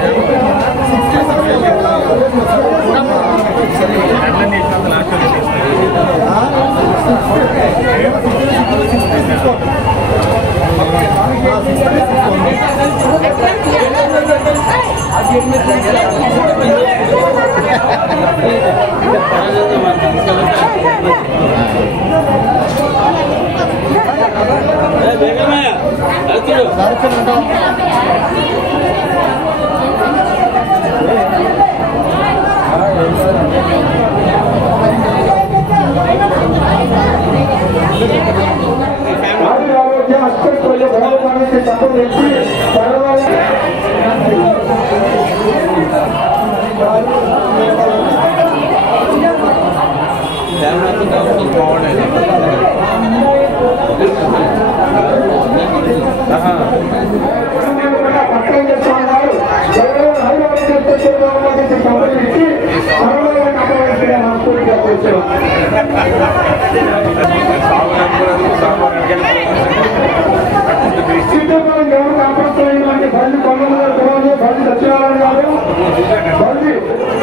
Gracias.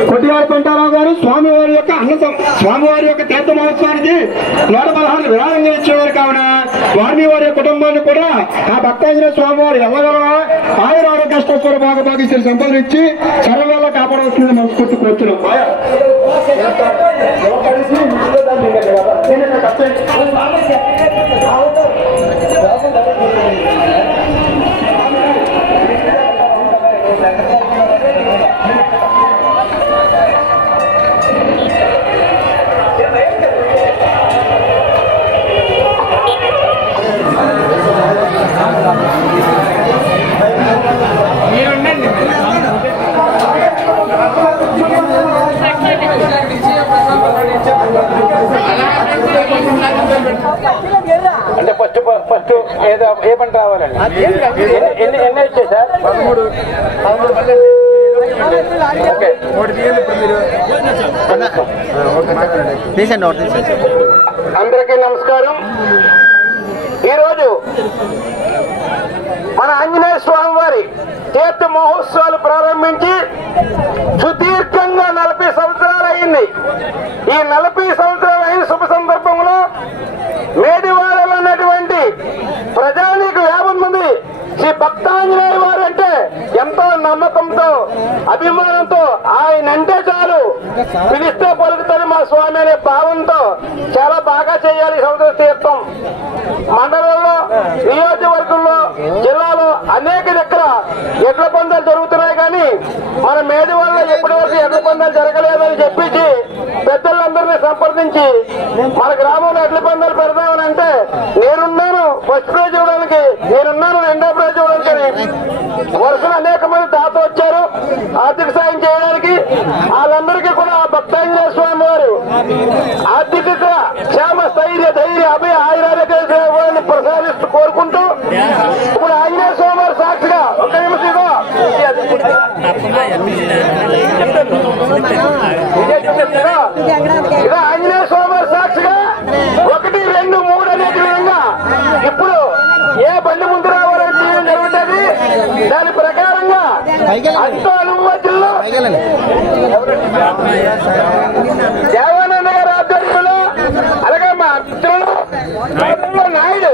కొట్టివారి కొంటారావు గారు స్వామివారి యొక్క తీర్థ మహోత్సవానికి 116 విరాళంగా ఇచ్చేవారు కావున స్వామివారి కుటుంబాన్ని కూడా ఆ భక్తాంజనేయ స్వామివారు ఎల్లగలరా ఆయన ఆరోగ్యశ్వర భాగభాగీశ్వర సంపాదించి సర్వవేళ కాపాడవలసింది మనస్ఫూర్తి కూర్చున్నాం. అంటే ఫస్ట్ ఏదో ఏ పంట రావాలండి? ఎన్ని వచ్చాయి సార్? 13. అందరికీ నమస్కారం. ఈరోజు మన ఆంజనేయ స్వామి వారి తీర్థ మహోత్సవాలు ప్రారంభించి సుదీర్ఘంగా 40 సంవత్సరాలు అయింది. ఈ 40 సంవత్సరాలు అయిన శుభ సందర్భంలో మేడివాడలో ఉన్నటువంటి ప్రజానీకు 50 మంది శ్రీ భక్తాంజనేయ వారు అంటే ఎంతో నమ్మకంతో అభిమానంతో ఆయన అంటే చాలు పిలిస్తే పలుకుతారు మా స్వామి అనే భావంతో చాలా బాగా చేయాలి సముద్ర తీర్థం. మండలంలో, నియోజకవర్గంలో, జిల్లాలో అనేక దగ్గర ఎడ్ల పందాలు జరుగుతున్నాయి. కానీ మన మేడివాడలో ఎప్పటి వరకు ఎడ్ల పందాలు జరగలేదని చెప్పించి పెద్దలందరినీ సంప్రదించి మన గ్రామంలో ఎడ్ల పందాలు పెడదామని అంటే నేనున్నాను ఫస్ట్ ప్రైజ్ ఇవ్వడానికి, నేనున్నాను రెండో ప్రైజ్ ఇవ్వడానికి వరుసలు అనేక మంది దాత వచ్చారు ఆర్థిక సాయం చేయడానికి. వాళ్ళందరికీ కూడా భక్తాంజనేయ స్వామి వారు ఆర్థికంగా క్షేమ స్థైర్య ధైర్య అభయ ఆయురాన్ని ప్రసాదిస్తూ కోరుకుంటూ ఇప్పుడు ఆంజనేయ స్వామి వారు సాక్షిగా ఒక నిమిషం ఇదో ఆంజనేయ స్వామి వారి సాక్షిగా 1, 2, 3 అనే విధంగా ఇప్పుడు ఏ బండి ముందు రావాలని తీయడం జరుగుతుంది. దాని ప్రకారంగా అంతో అనుమతుల్లో దేవానంద గారి ఆధ్వర్యంలో అలాగే మా మిత్రులు నాయుడు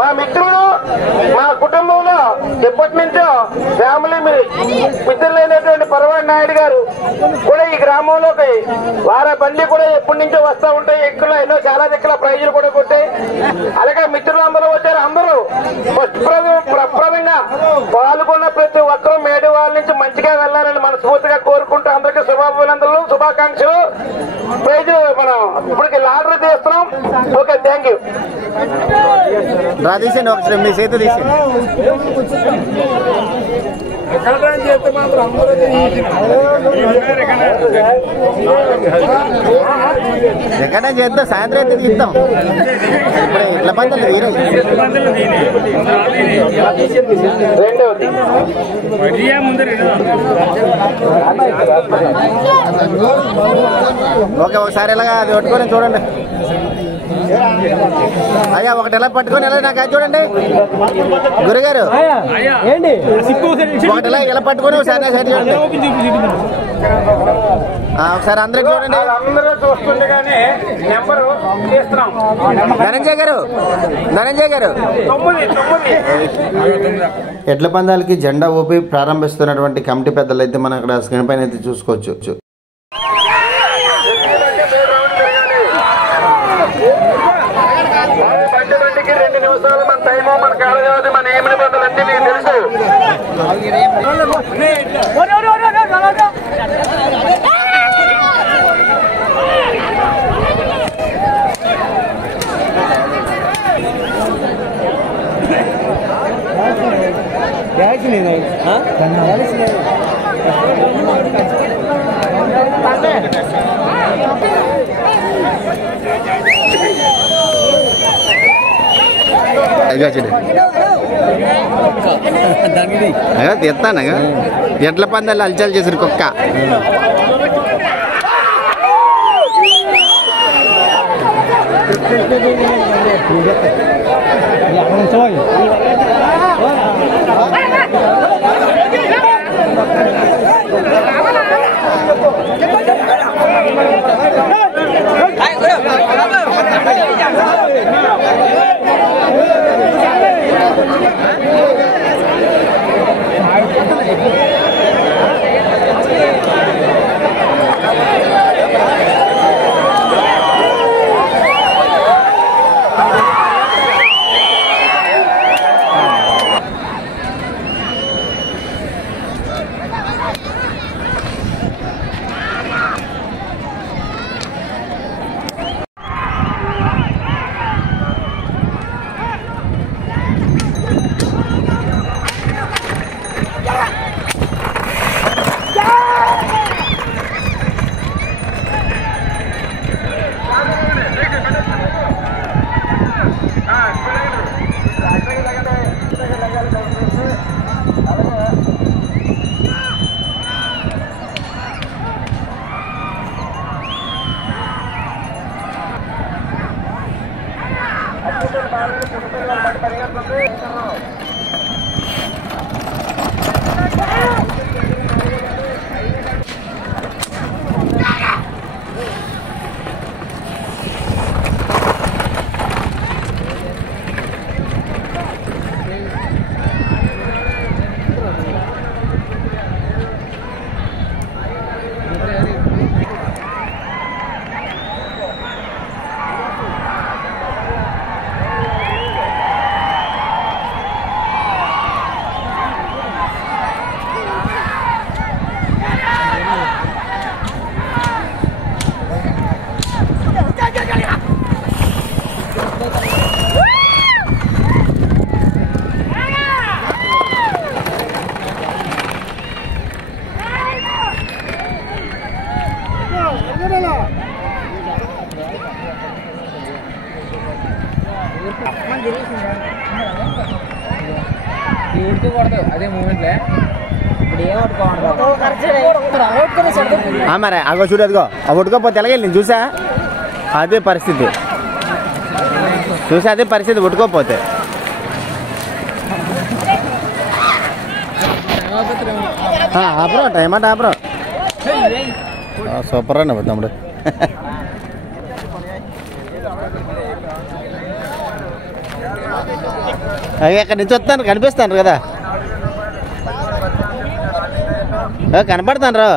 మా మిత్రులు మా కుటుంబంలో ఎప్పటి నుంచో ఫ్యామిలీ మిత్రులైనటువంటి పరవాడి నాయుడు గారు కూడా ఈ గ్రామంలోకి వారి బండి కూడా ఎప్పటి నుంచో వస్తూ ఉంటాయి. ఎక్కువ ఎన్నో చాలా దగ్గర ప్రైజులు కూడా కొట్టాయి. అలాగే మిత్రులందరూ వచ్చారు. అందరూ ప్రప్రదంగా పాల్గొన్న ప్రతి ఒక్కరూ మేడి వాళ్ళ నుంచి మంచిగా వెళ్ళాలని మనస్ఫూర్తిగా కోరుకుంటూ అందరికీ శుభాభినందనలు, శుభాకాంక్షలు. ప్రైజ్ మనం ఇప్పటికి లాటరీ తీస్తున్నాం. Okay, thank you. ఒకసారి మీ చేతి తీసి చేస్తే మాత్రం ఎక్కడ చేద్దాం, సాయంత్రం అయితే తీద్దాం. ఇప్పుడు ఇట్లా పందలు వీరే ఓకే. ఒకసారి ఇలాగా అది పట్టుకొని చూడండి అయ్యా. ఒకటి ఎలా పట్టుకొని ఎలా నాకు అది చూడండి గురుగారు. ఒకటి ఇలా పట్టుకొని ఒకసారి సైడ్ చూడండి. ఒకసారి అందరికి చూడండి. ధనంజయ్ గారు ఎడ్ల పందాలకి జెండా ఊపి ప్రారంభిస్తున్నటువంటి కమిటీ పెద్దలు అయితే మనం ఇక్కడ స్క్రీన్ పైన అయితే చూసుకోవచ్చు. బండికి 2 నిమిషాలు మన టైము, మన కాలవ్యవధి, మన ఏమి నిబంధనలన్నీ మీకు తెలుసు. అగా చూడు అగా తెస్తానగా ఎడ్ల పందాలు అలచాలు చేసారు కుక్క అదే మూమెంట్ మరి అగో చూడు అదిగో ఆ ఉట్టుకోపోతే ఎలాగెళ్ళి నేను చూసా అదే పరిస్థితి అదే పరిస్థితి ఉట్టుకోపోతే ఆపరా టైం అంటే ఆపరా సూపర్ అండి తమ్ముడు అవి అక్కడి నుంచి వస్తాను కనిపిస్తాను కదా కనపడతాను రా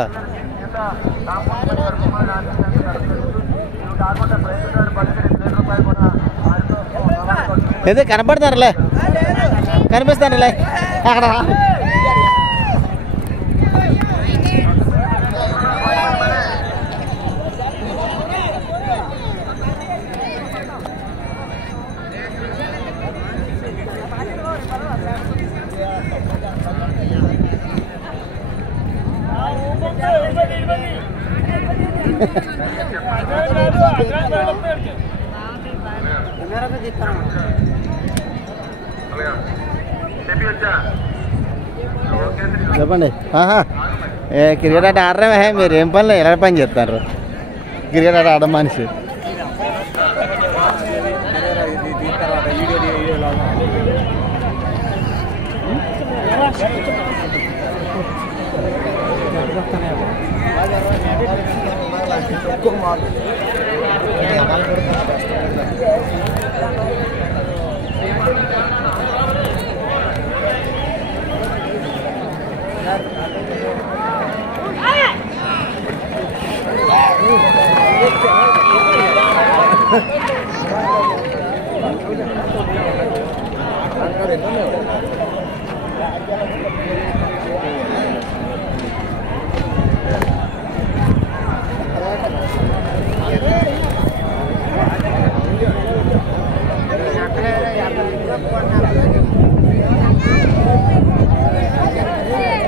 ఏదో కనపడతారులే కనిపిస్తానులే అక్కడ చెప్పండి క్రికెట్ ఆట ఆడమే మీరు ఏం పనిలో ఎలా పని చేస్తారు క్రికెట్ ఆట ఆడడం మనిషి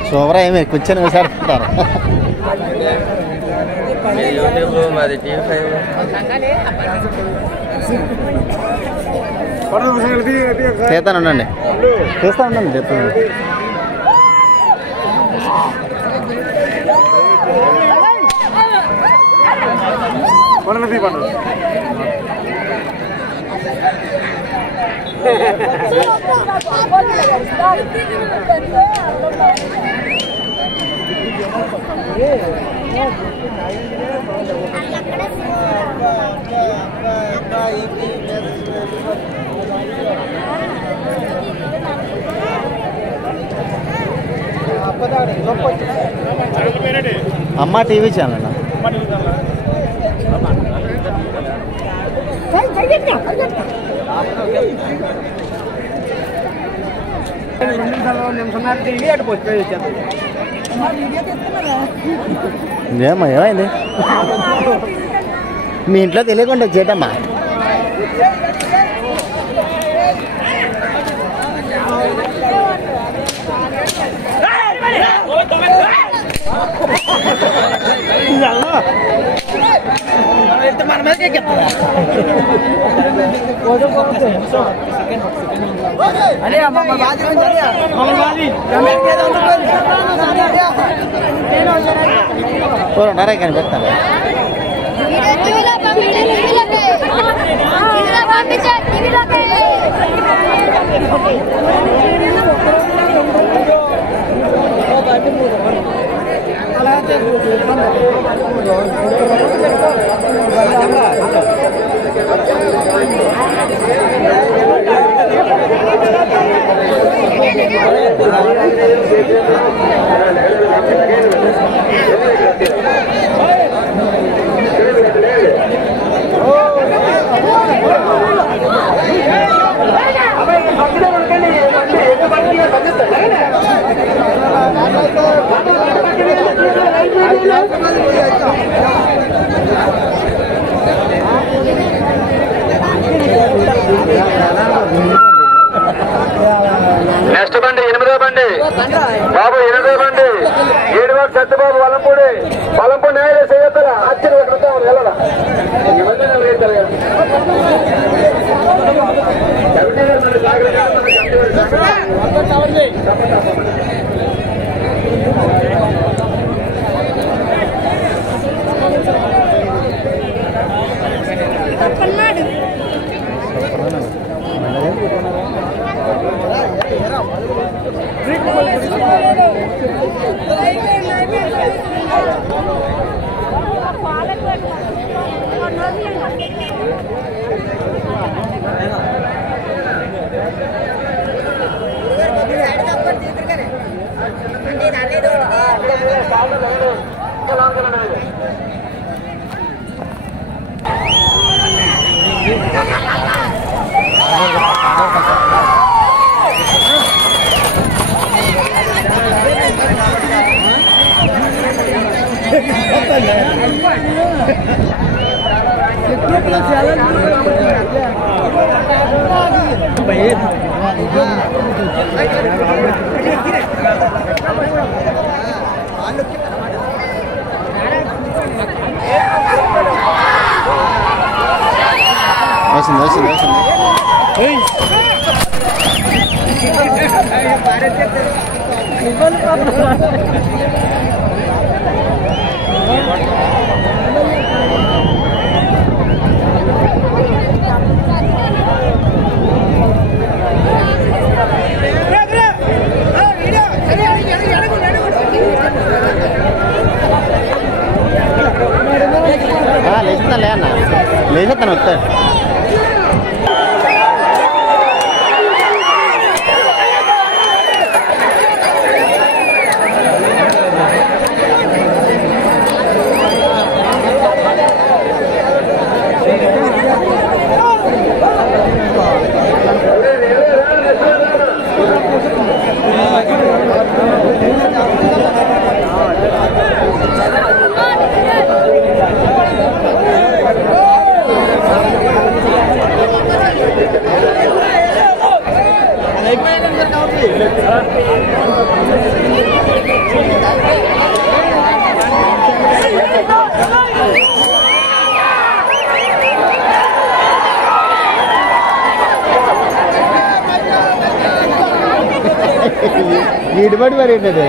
సూపర్ ఏమి కూర్చొని విసారుకుంటారు మాది టీవీ 5 చేస్తాను ఉండండి చేస్తా ఉండండి చెప్తాను అమ్మ టీవీ ఛానల్ ఏమా ఏమైంది మీ ఇంట్లో తెలియకుండా చేయటమ్మా మన మీద అరే ఉన్నారా కనిపిస్తాను నెక్స్ట్ బండి 8వ బండి బాబు 8వ బండి 7వ సత్యబాబు వలంపూడి న్యాయాలయ చేయొద్దా ఆశ్చర్య వెళ్ళదా లేచేస్తాను వస్తాను ఇటుబడి మరి ఏంటది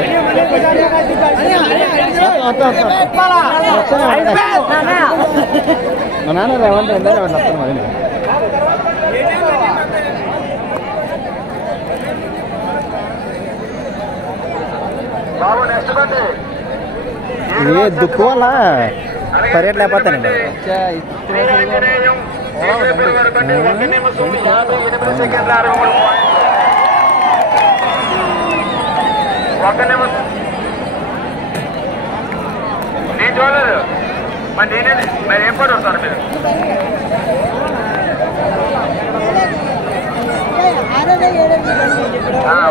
మా నాన్న రేవండి వస్తాను మరి బాబు నెక్స్ట్ బండి ఏ దుక్కు వల్ల పర్యటన లేకపోతానండి నేను చూడలేదు మరి నేనే మరి ఏం పడి వస్తారు మీరు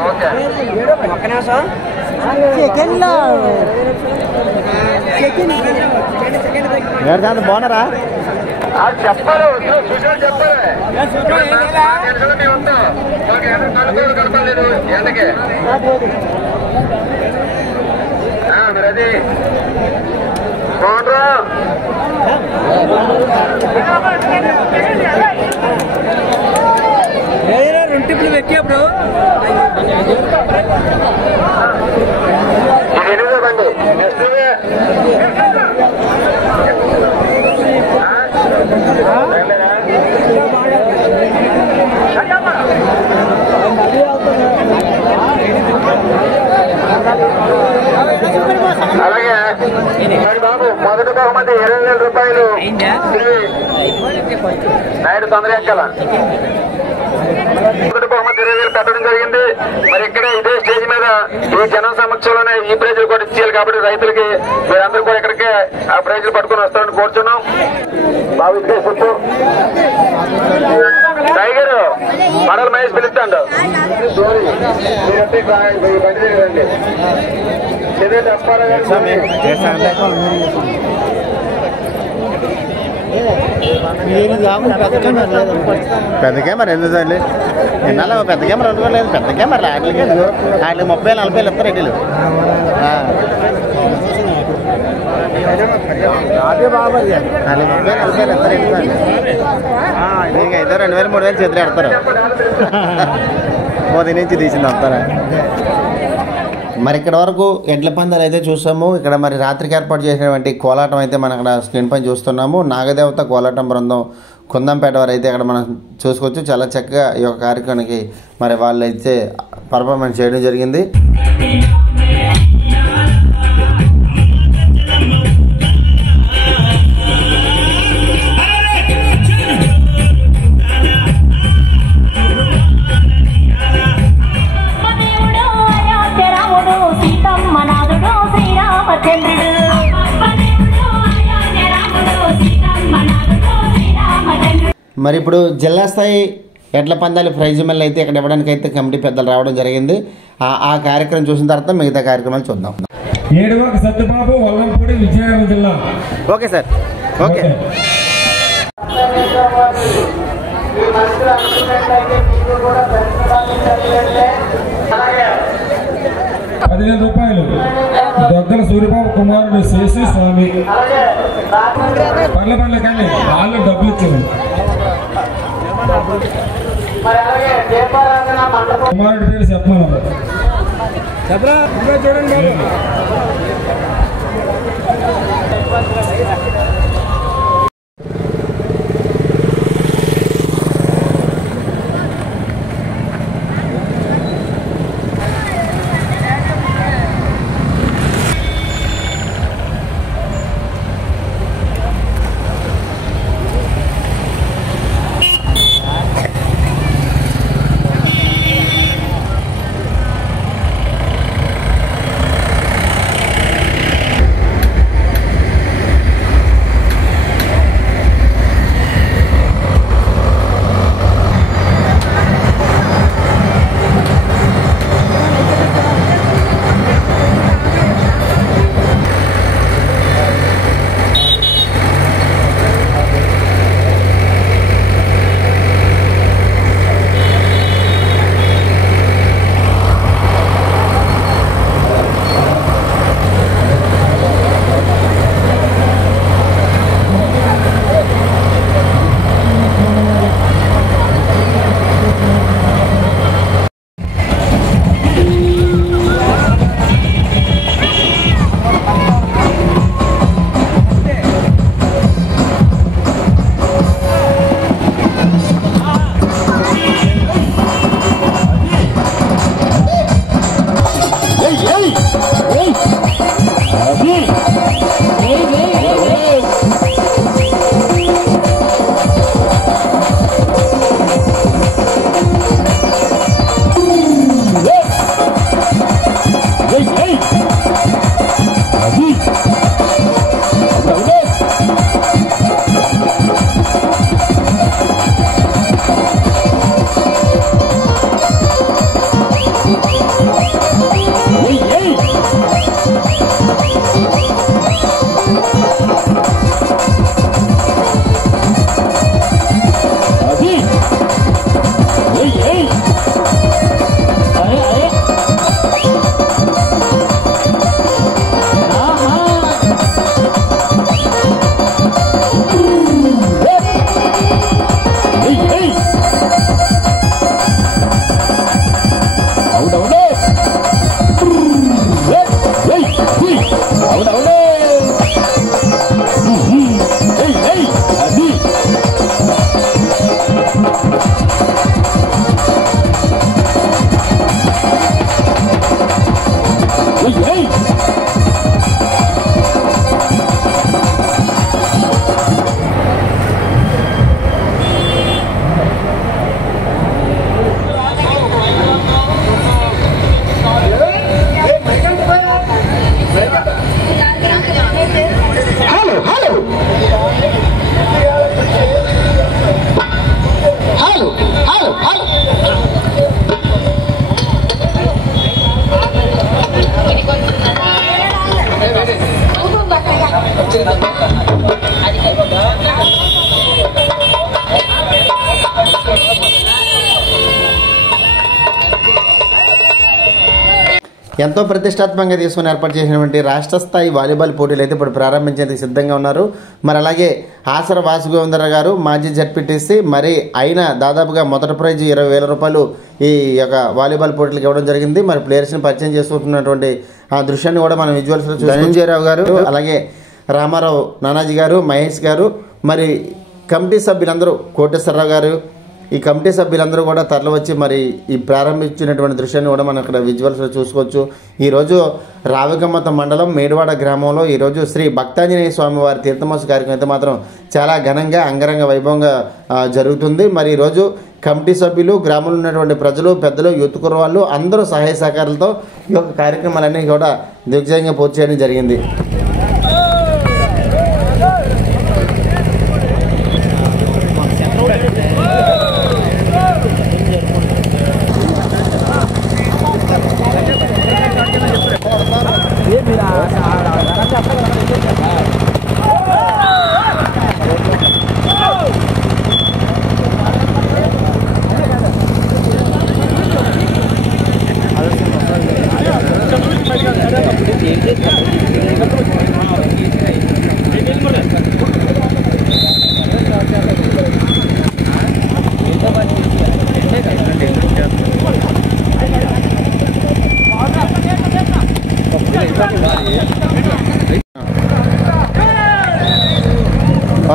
ఓకే బాగున్నారా చెప్పాలి చెప్పాలి కడపలేదు ఎండకి మరి అది బాగుండ్రా టిప్లు వెక్కినప్పుడు బండి నెక్స్ట్ అలాగే మరి బాబు మొదటి బహుమతి 20,000 రూపాయలు నాయుడు తొందర ఎక్కాల మొదటి బహుమతి 20,000 పెట్టడం జరిగింది. మరి ఇక్కడే ఇదే స్టేజ్ మీద ఈ జనం సమక్షంలోనే ఈ ప్రైజులు కూడా ఇచ్చేయాలి కాబట్టి రైతులకి మీరందరూ కూడా ఇక్కడికే ఆ ప్రైజులు పట్టుకుని వస్తారని కోరుచున్నాం. బాబు ఇదే చుట్టూ టైగర్ మడల మహేష్ పిలుస్తాడు పెద్ద కెమెరా ఎందుకండి ఎన్నాళ్ళ పెద్ద కెమెరా అనుకోలేదు. పెద్ద కెమెరా వాటికి 30,000-40,000 ఇస్తారు ఎడ్డీలు. అదే బాబా 40,000-40,000 ఇస్తారు ఎడ్డీ. ఇంకా అయితే 2,000-3,000 చేతులు పెడతారు. మోదీ నుంచి తీసింది అంతారా. మరి ఇక్కడ వరకు ఎడ్ల పందాలు అయితే చూసాము. ఇక్కడ మరి రాత్రికి ఏర్పాటు చేసినటువంటి కోలాటం అయితే మనం అక్కడ స్క్రీన్ పైన చూస్తున్నాము. నాగదేవత కోలాటం బృందం కుందంపేట వారు అయితే అక్కడ మనం చూసుకోవచ్చు. చాలా చక్కగా ఈ యొక్క కార్యక్రమానికి మరి వాళ్ళు అయితే పర్ఫార్మెన్స్ చేయడం జరిగింది. మరి ఇప్పుడు జిల్లా స్థాయి ఎడ్ల పందాలు ప్రైజ్ మళ్ళీ అయితే ఇక్కడ ఇవ్వడానికి అయితే కమిటీ పెద్దలు రావడం జరిగింది. ఆ కార్యక్రమం చూసిన తర్వాత మిగతా కార్యక్రమాలు చూద్దాం. ఏడువాక సత్యబాబు వల్లంపూడి విజయనగరం జిల్లా. Okay sir. ఓకే 10,000 రూపాయలు దొగ్గల సూర్యబాబు కుమారుడు శేషి స్వామి. పర్ల కానీ వాళ్ళు డబ్బులు ఇచ్చారు. కుమారుడి పేరు చెప్పమన్నా చూడండి. ఎంతో ప్రతిష్టాత్మకంగా తీసుకుని ఏర్పాటు చేసినటువంటి రాష్ట్ర స్థాయి వాలీబాల్ పోటీలు అయితే ఇప్పుడు ప్రారంభించేందుకు సిద్ధంగా ఉన్నారు. మరి అలాగే ఆసర వాసుగోవిందరావు గారు మాజీ జడ్పీటీసీ మరి అయినా దాదాపుగా మొదటి ప్రైజ్ 20,000 రూపాయలు ఈ యొక్క వాలీబాల్ పోటీలకు ఇవ్వడం జరిగింది. మరి ప్లేయర్స్ని పరిచయం చేసుకుంటున్నటువంటి ఆ దృశ్యాన్ని కూడా మనం విజువల్స్లో చూసి ధనంజయరావు గారు, అలాగే రామారావు నానాజీ గారు, మహేష్ గారు, మరి కమిటీ సభ్యులందరూ కోటేశ్వరరావు గారు, ఈ కమిటీ సభ్యులందరూ కూడా తరలి వచ్చి మరి ఈ ప్రారంభించినటువంటి దృశ్యాన్ని కూడా మనం ఇక్కడ విజువల్స్లో చూసుకోవచ్చు. ఈరోజు రావికమ్మత మండలం మేడివాడ గ్రామంలో ఈరోజు శ్రీ భక్తాంజనేయ స్వామి వారి తీర్థమోత్సవ కార్యక్రమం అయితే మాత్రం చాలా ఘనంగా అంగరంగ వైభవంగా జరుగుతుంది. మరి ఈరోజు కమిటీ సభ్యులు, గ్రామంలో ఉన్నటువంటి ప్రజలు, పెద్దలు, యూత్ కుర్రవాళ్ళు అందరూ సహాయ సహకారాలతో ఈ యొక్క కార్యక్రమాలన్నీ కూడా దిగ్విజయంగా పూర్తి చేయడం జరిగింది.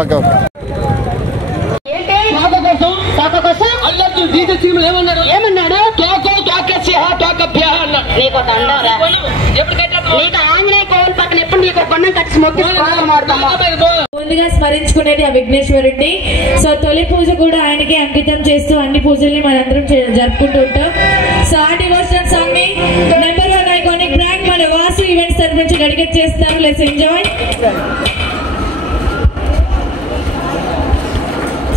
ఓకే ఏమన్నాడు ముందుగా స్మరించుకునేది ఆ విఘ్నేశ్వరుడిని. సో తొలి పూజ కూడా ఆయనకి అంకితం చేస్తూ అన్ని పూజల్ని మనందరం జరుపుకుంటూ ఉంటాం. సో ఆ డివోషనల్ సాంగ్ ని నెంబర్ 1 ఐకానిక్ బ్రాండ్ మన వాసు ఈవెంట్స్ తరఫు నుంచి డెడికేట్ చేస్తాం. Let's enjoy.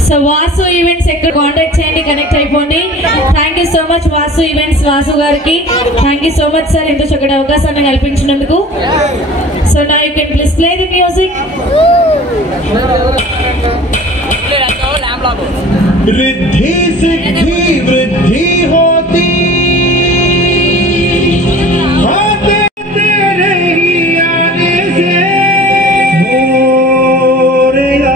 So Vasu events ఎక్కడ కాంటాక్ట్ చేయండి, కనెక్ట్ అయిపోండి. Thank you so much Vasu events Vasu గారికి. Thank you so much sir, ఇంత చక్కటి అవకాశాన్ని కల్పించినందుకు. సో నా you can please play the music. रिद्धि सिद्धि वृद्धि होती तेरे ही आने से Morya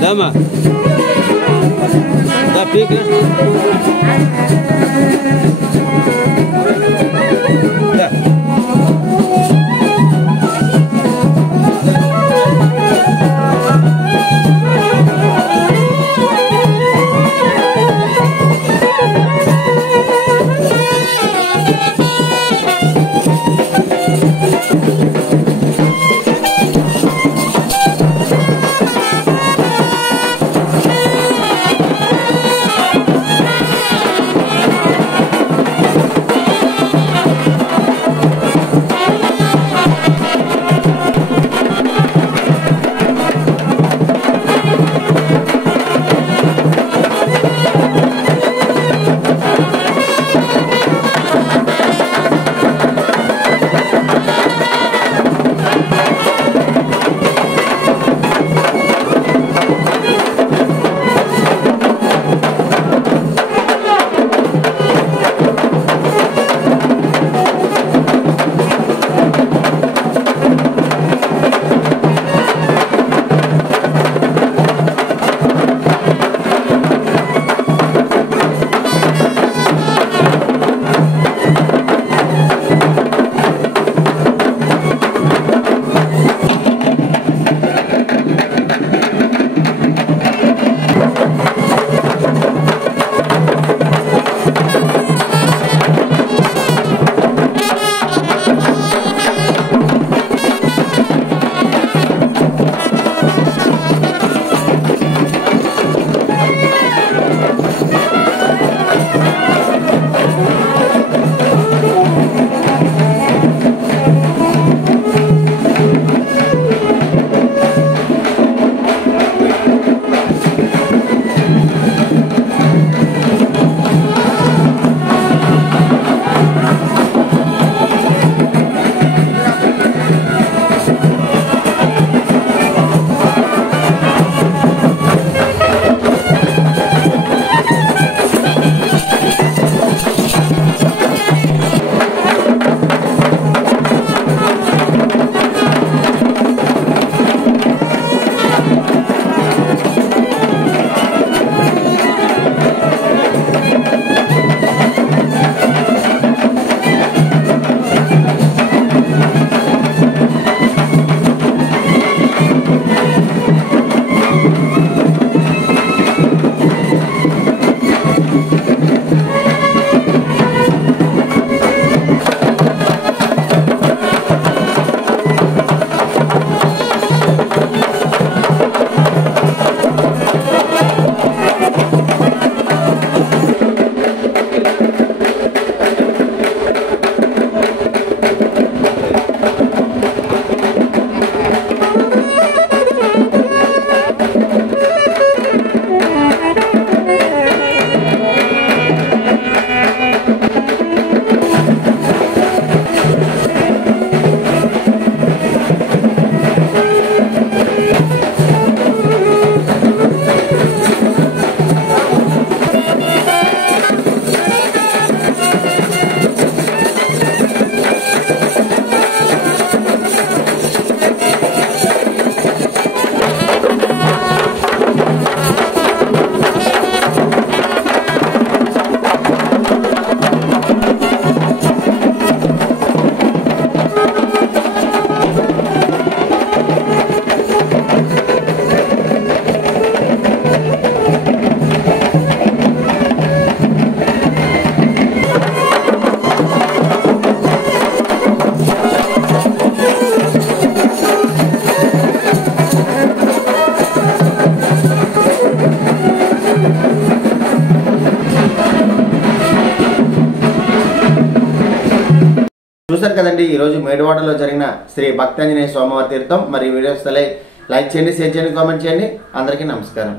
Dama. Da pique. Da. చూసారు కదండి ఈరోజు మేడివాడలో జరిగిన శ్రీ భక్తాంజనేయ స్వామివారి తీర్థం. మరి వీడియోస్ లైక్ చేయండి, షేర్ చేయండి, కామెంట్ చేయండి. అందరికీ నమస్కారం.